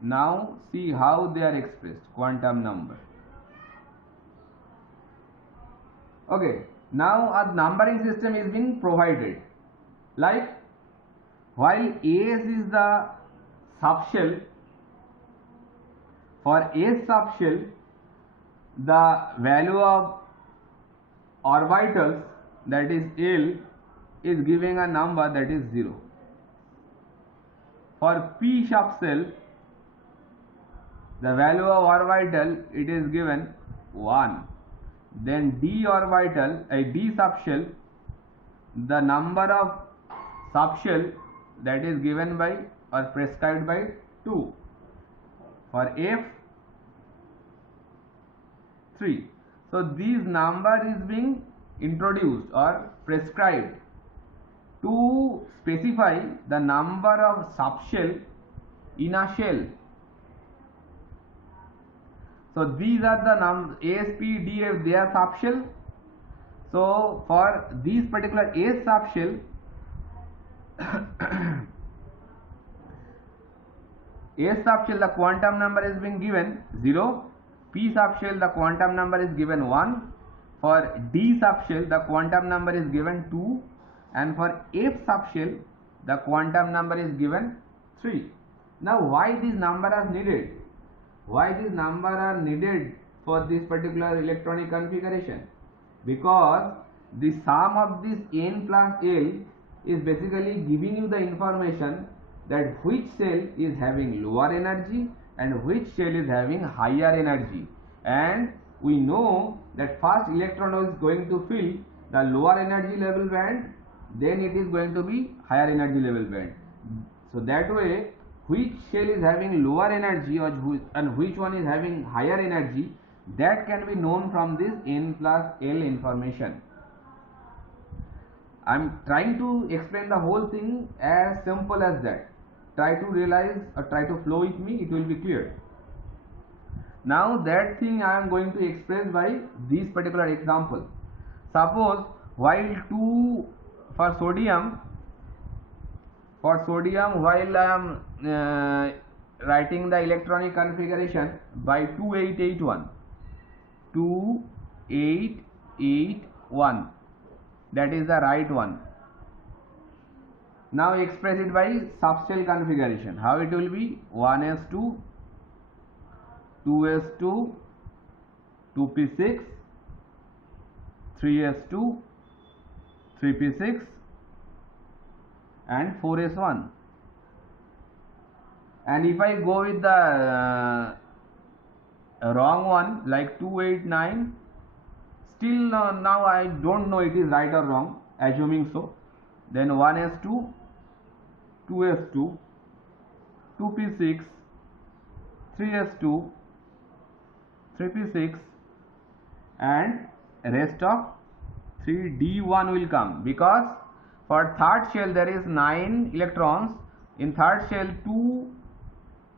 Now see how they are expressed, quantum number. Okay, now a numbering system is being provided. Like while S is the subshell, for S subshell the value of orbitals, that is L, is giving a number that is 0. For P subshell the value of orbital, it is given 1. Then D orbital, D subshell, the number of subshell, that is given by or prescribed by 2. For F, 3. So this number is being introduced or prescribed to specify the number of subshell in a shell. So these are the numbers A, P, D, F, they are subshell. So for these particular S subshell, S subshell the quantum number is being given 0, P subshell the quantum number is given 1, for D subshell the quantum number is given 2, and for F subshell the quantum number is given 3. Now why these numbers are needed? Why these numbers are needed for this particular electronic configuration? Because the sum of this n plus L is basically giving you the information that which cell is having lower energy and which cell is having higher energy. And we know that first electron is going to fill the lower energy level band, then it is going to be higher energy level band. So that way, which cell is having lower energy and which one is having higher energy, that can be known from this n plus L information. I am trying to explain the whole thing as simple as that. Try to realize or try to flow with me, it will be clear. Now that thing I am going to express by this particular example. Suppose while for sodium while I am writing the electronic configuration by 2881, that is the right one. Now express it by subshell configuration. How it will be? 1s2, 2s2, 2p6, 3s2, 3p6 and 4s1. And if I go with the wrong one like 289, still now I don't know it is right or wrong, assuming so. Then 1s2, 2s2, 2p6, 3s2, 3p6 and rest of 3d1 will come, because for third shell there is 9 electrons, in third shell 2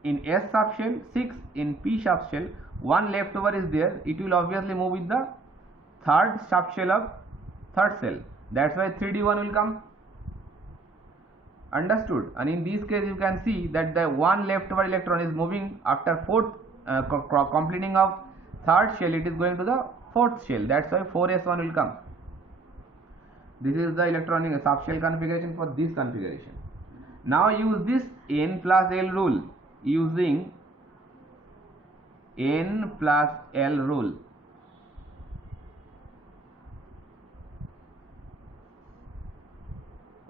in S subshell, 6 in P subshell, 1 left over is there, it will obviously move with the third subshell of third cell, That's why 3d one will come. Understood? And in this case you can see that the one leftover electron is moving after fourth completing of third shell, it is going to the fourth shell. That's why 4s1 will come. This is the electronic subshell configuration for this configuration. Now use this n plus l rule, using n plus l rule.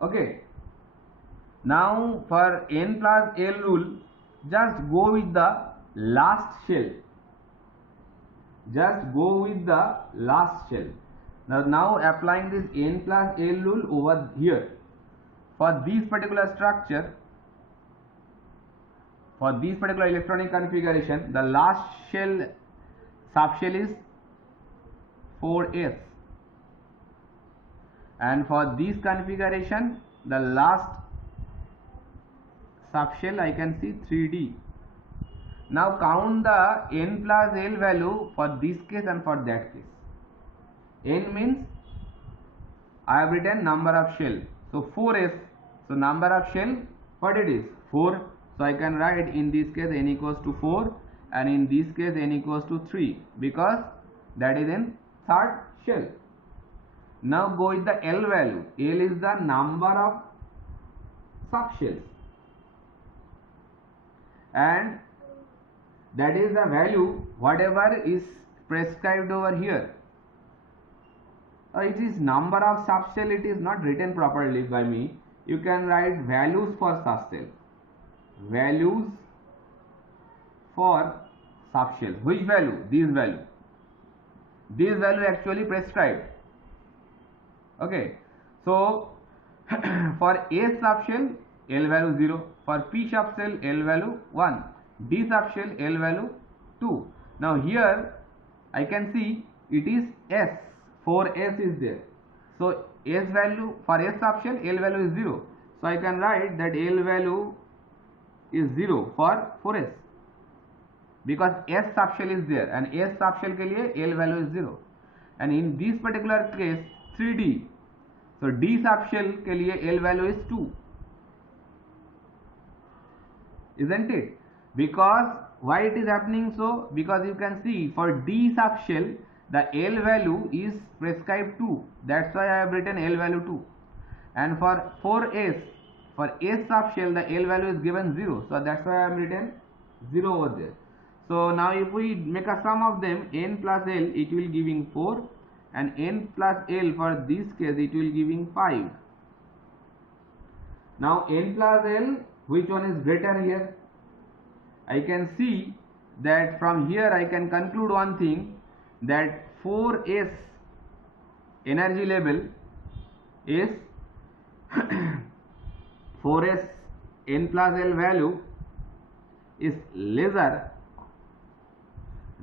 Okay. Now for n plus l rule, just go with the last shell. Just go with the last shell. Now applying this n plus l rule over here. For this particular structure, for this particular electronic configuration, the last shell subshell is 4s, and for this configuration the last subshell I can see 3d. Now count the n plus l value for this case and for that case. N means I have written number of shell, so 4s, so number of shell, what it is, 4, so I can write in this case n equals to 4, and in this case n equals to 3, because that is in third shell. Now go with the L value. L is the number of subshells, and that is the value whatever is prescribed over here. It is number of subshell, it is not written properly by me. You can write values for subshell. Values for subshell. Which value? This value. This value actually prescribed. Okay. So for A subshell, L value 0. For P subshell, L value 1. D subshell, L value 2. Now here I can see it is S. 4s is there. So S value for S subshell, L value is 0. So I can write that L value is 0 for 4s, because S subshell is there and S subshell के लिए L value is 0. And in this particular case 3D, so D subshell के लिए L value is 2, isn't it? Because why it is happening so? Because you can see for D subshell the L value is prescribed 2, that's why I have written L value 2. And for 4s, for S subshell the L value is given 0, so that's why I have written 0 over there. So now if we make a sum of them, n plus l, it will giving 4, and n plus l for this case it will giving 5. Now n plus l, which one is greater here? I can see that from here I can conclude one thing, that 4s energy level is 4s n plus l value is lesser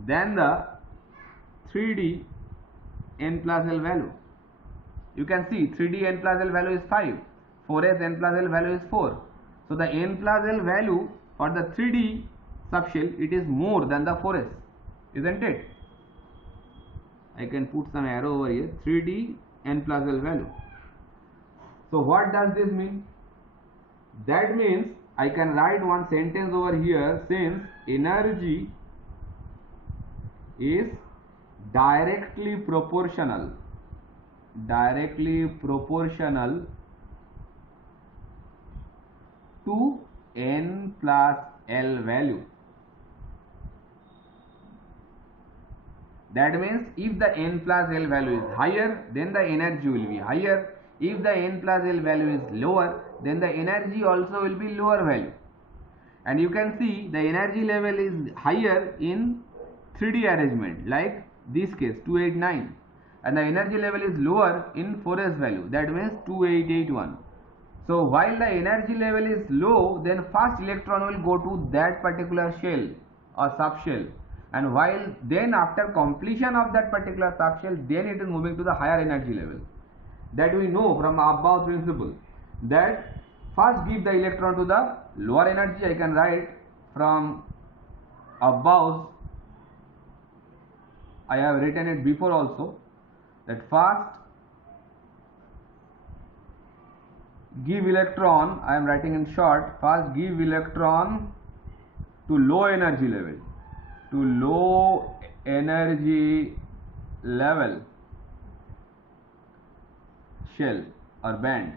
than the 3d n plus l value. You can see 3d n plus l value is 5, 4s n plus l value is 4. So the n plus l value for the 3d subshell, it is more than the 4s, isn't it? I can put some arrow over here, 3d n plus l value. So what does this mean? That means I can write one sentence over here, since energy is directly proportional to n plus l value. That means if the n plus l value is higher, then the energy will be higher. If the n plus l value is lower, then the energy also will be lower value. And you can see the energy level is higher in 3D arrangement, like this case 289, and the energy level is lower in 4s value, that means 2881. So while the energy level is low, then first electron will go to that particular shell or subshell, and while then after completion of that particular subshell, then it is moving to the higher energy level. That we know from above principle, that first give the electron to the lower energy. I can write from above, I have written it before also, that first give electron, I am writing in short, first give electron to low energy level, to low energy level shell or band,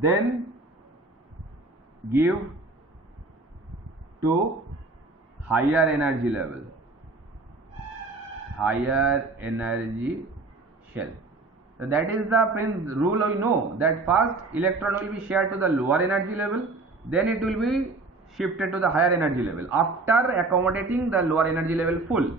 then give to higher energy level, higher energy shell. So that is the rule we know, that first electron will be shared to the lower energy level, then it will be shifted to the higher energy level after accommodating the lower energy level full.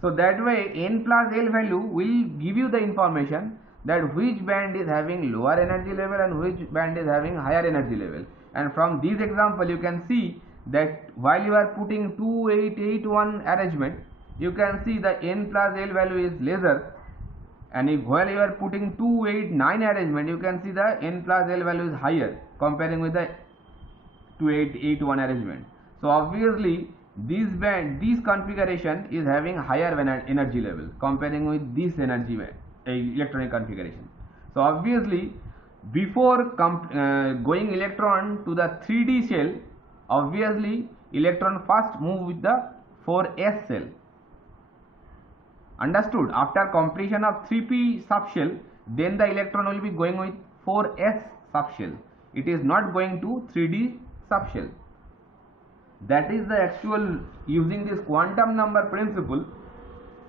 So that way n plus L value will give you the information that which band is having lower energy level and which band is having higher energy level. And from this example you can see that while you are putting 2881 arrangement, you can see the n plus L value is lesser, and while you are putting 289 arrangement, you can see the n plus L value is higher comparing with the 2881 arrangement. So obviously this configuration is having higher energy level comparing with this electronic configuration. So obviously before going electron to the 3D shell, obviously electron first move with the 4s shell. Understood? After completion of 3p subshell, then the electron will be going with 4s subshell. It is not going to 3D subshell. That is the actual, using this quantum number principle,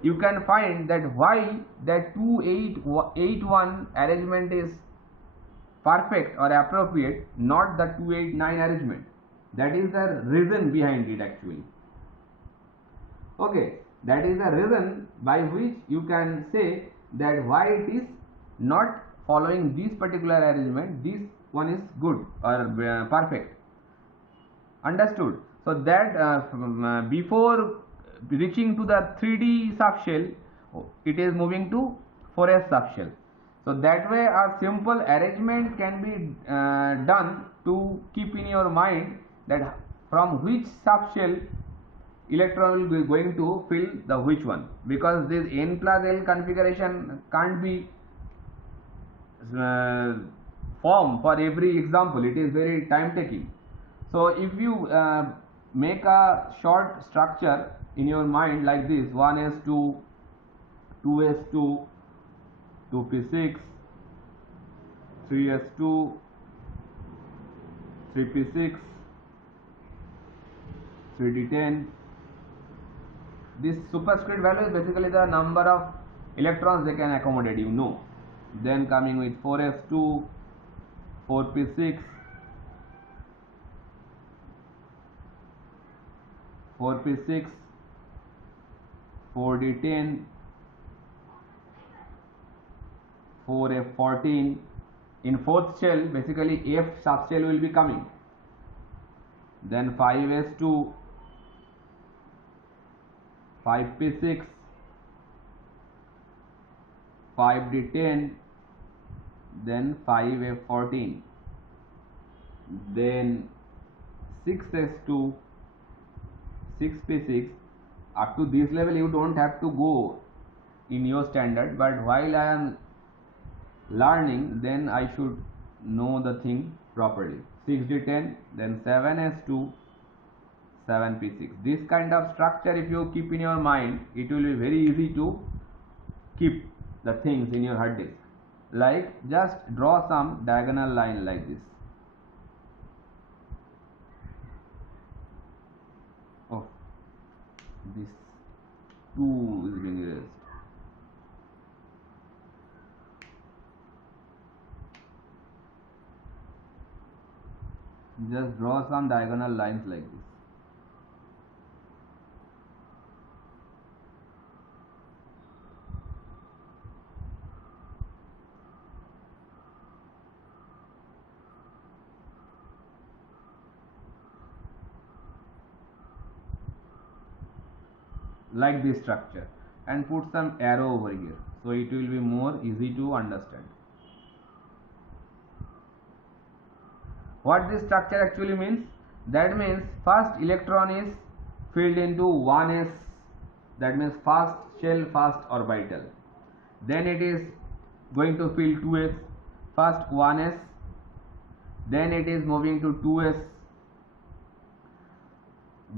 you can find that why that 2881 arrangement is perfect or appropriate, not the 289 arrangement. That is the reason behind it actually. Okay, that is the reason by which you can say that why it is not following this particular arrangement, this one is good or perfect. Understood? So that before reaching to the 3D subshell, it is moving to 4s subshell. So that way a simple arrangement can be done to keep in your mind that from which subshell electron will be going to fill the which one, because this n plus L configuration can't be formed for every example. It is very time taking. So if you make a short structure in your mind like this: 1s2, 2s2, 2p6, 3s2, 3p6, 3d10. This superscript value is basically the number of electrons they can accommodate, you know. Then coming with 4s2, 4p6, 4p6, 4d10, 4f14. In fourth shell, basically f subshell will be coming. Then 5s2, 5p6, 5d10, then 5f14, then 6s2, 6p6. Up to this level you don't have to go in your standard, but while I am learning, then I should know the thing properly. 6d10, then 7s2, 7p6. This kind of structure if you keep in your mind, it will be very easy to keep the things in your hard disk. Like just draw some diagonal line like this. Oh, this 2 is being erased. Just draw some diagonal lines like this. Like this structure, and put some arrow over here, so it will be more easy to understand. What this structure actually means? That means first electron is filled into 1s, that means first shell, first orbital. Then it is going to fill 2s. first 1s, then it is moving to 2s,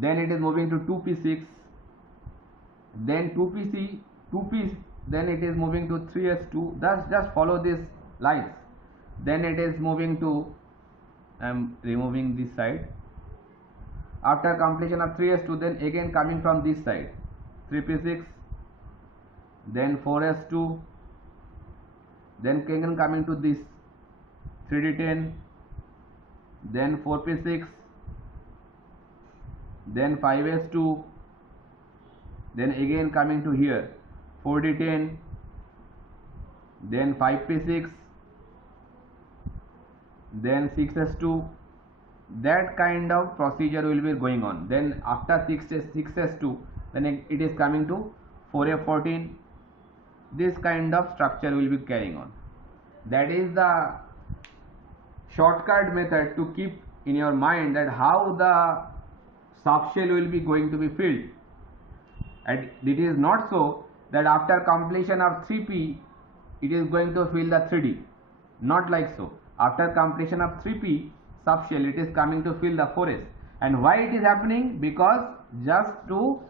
then it is moving to 2p6, then 2pc, 2p, then it is moving to 3s2. Thus just follow these lines. Then it is moving to, I am removing this side. After completion of 3s2, then again coming from this side, 3p6, then 4s2, then again coming to this 3d10, then 4p6, then 5s2, then again coming to here 4d10, then 5p6, then 6s2. That kind of procedure will be going on. Then after 6s2, then it is coming to 4f14. This kind of structure will be carrying on. That is the shortcut method to keep in your mind that how the subshell will be going to be filled. And it is not so that after completion of 3p it is going to fill the 3d. Not like so. After completion of 3p subshell, it is coming to fill the 4s. And why it is happening? Because just to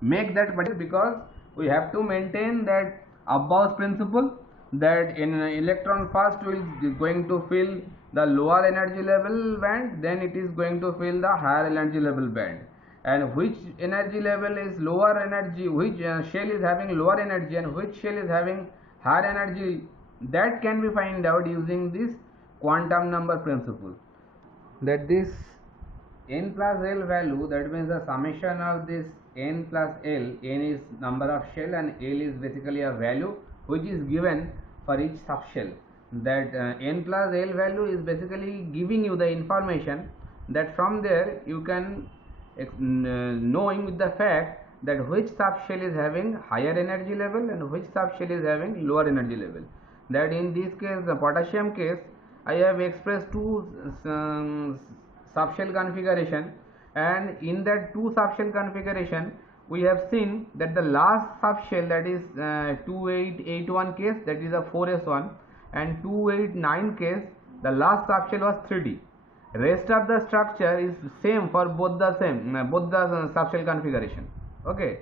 make that, but because we have to maintain that Abba's principle, that in electron first will going to fill the lower energy level band, then it is going to fill the higher energy level band. And which energy level is lower energy, which shell is having lower energy and which shell is having higher energy, that can be find out using this quantum number principle. That this n plus L value, that means the summation of this n plus L, n is number of shell and L is basically a value which is given for each subshell. That n plus L value is basically giving you the information that from there you can knowing with the fact that which subshell is having higher energy level and which subshell is having lower energy level. That in this case, the potassium case, I have expressed two subshell configuration, and in that two subshell configuration we have seen that the last subshell, that is 2881 case, that is a 4s1, and 289 case, the last subshell was 3d. Rest of the structure is same for both the subshell configuration. Okay,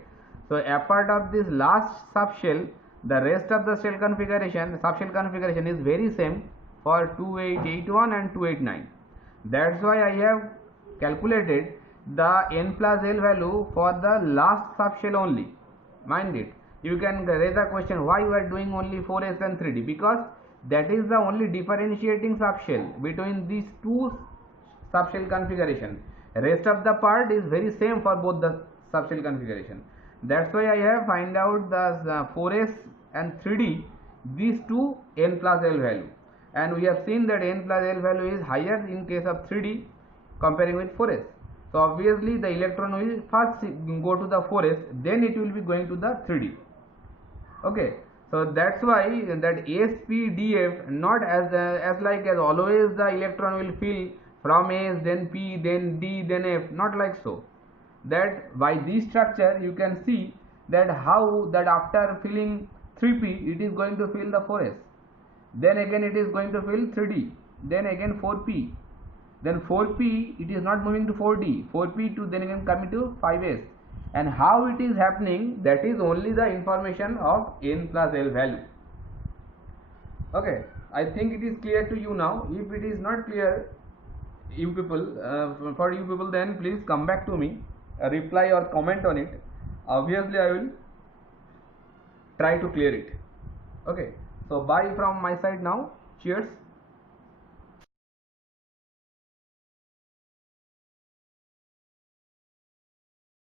so apart of this last subshell, the rest of the subshell configuration is very same for 2881 and 289. That's why I have calculated the n plus L value for the last subshell only. Mind it, you can raise a question, why you are doing only 4s and 3d? Because that is the only differentiating subshell between these two subshell configuration. Rest of the part is very same for both the subshell configuration. That's why I have find out the 4s and 3d, these two n plus L value, and we have seen that n plus L value is higher in case of 3d comparing with 4s. So obviously the electron will first go to the 4s, then it will be going to the 3d. Okay, so that's why that SPDF, not as like as always the electron will fill from S, then P, then D, then F, not like so. That by this structure you can see that how that after filling 3p it is going to fill the 4s, then again it is going to fill 3d, then again 4p, then 4p it is not moving to 4d, 4p to then again coming to 5s. And how it is happening, that is only the information of n plus L value. Okay, I think it is clear to you now. If it is not clear, you people, for you people, then please come back to me, reply or comment on it. Obviously I will try to clear it. Okay, so bye from my side now. Cheers.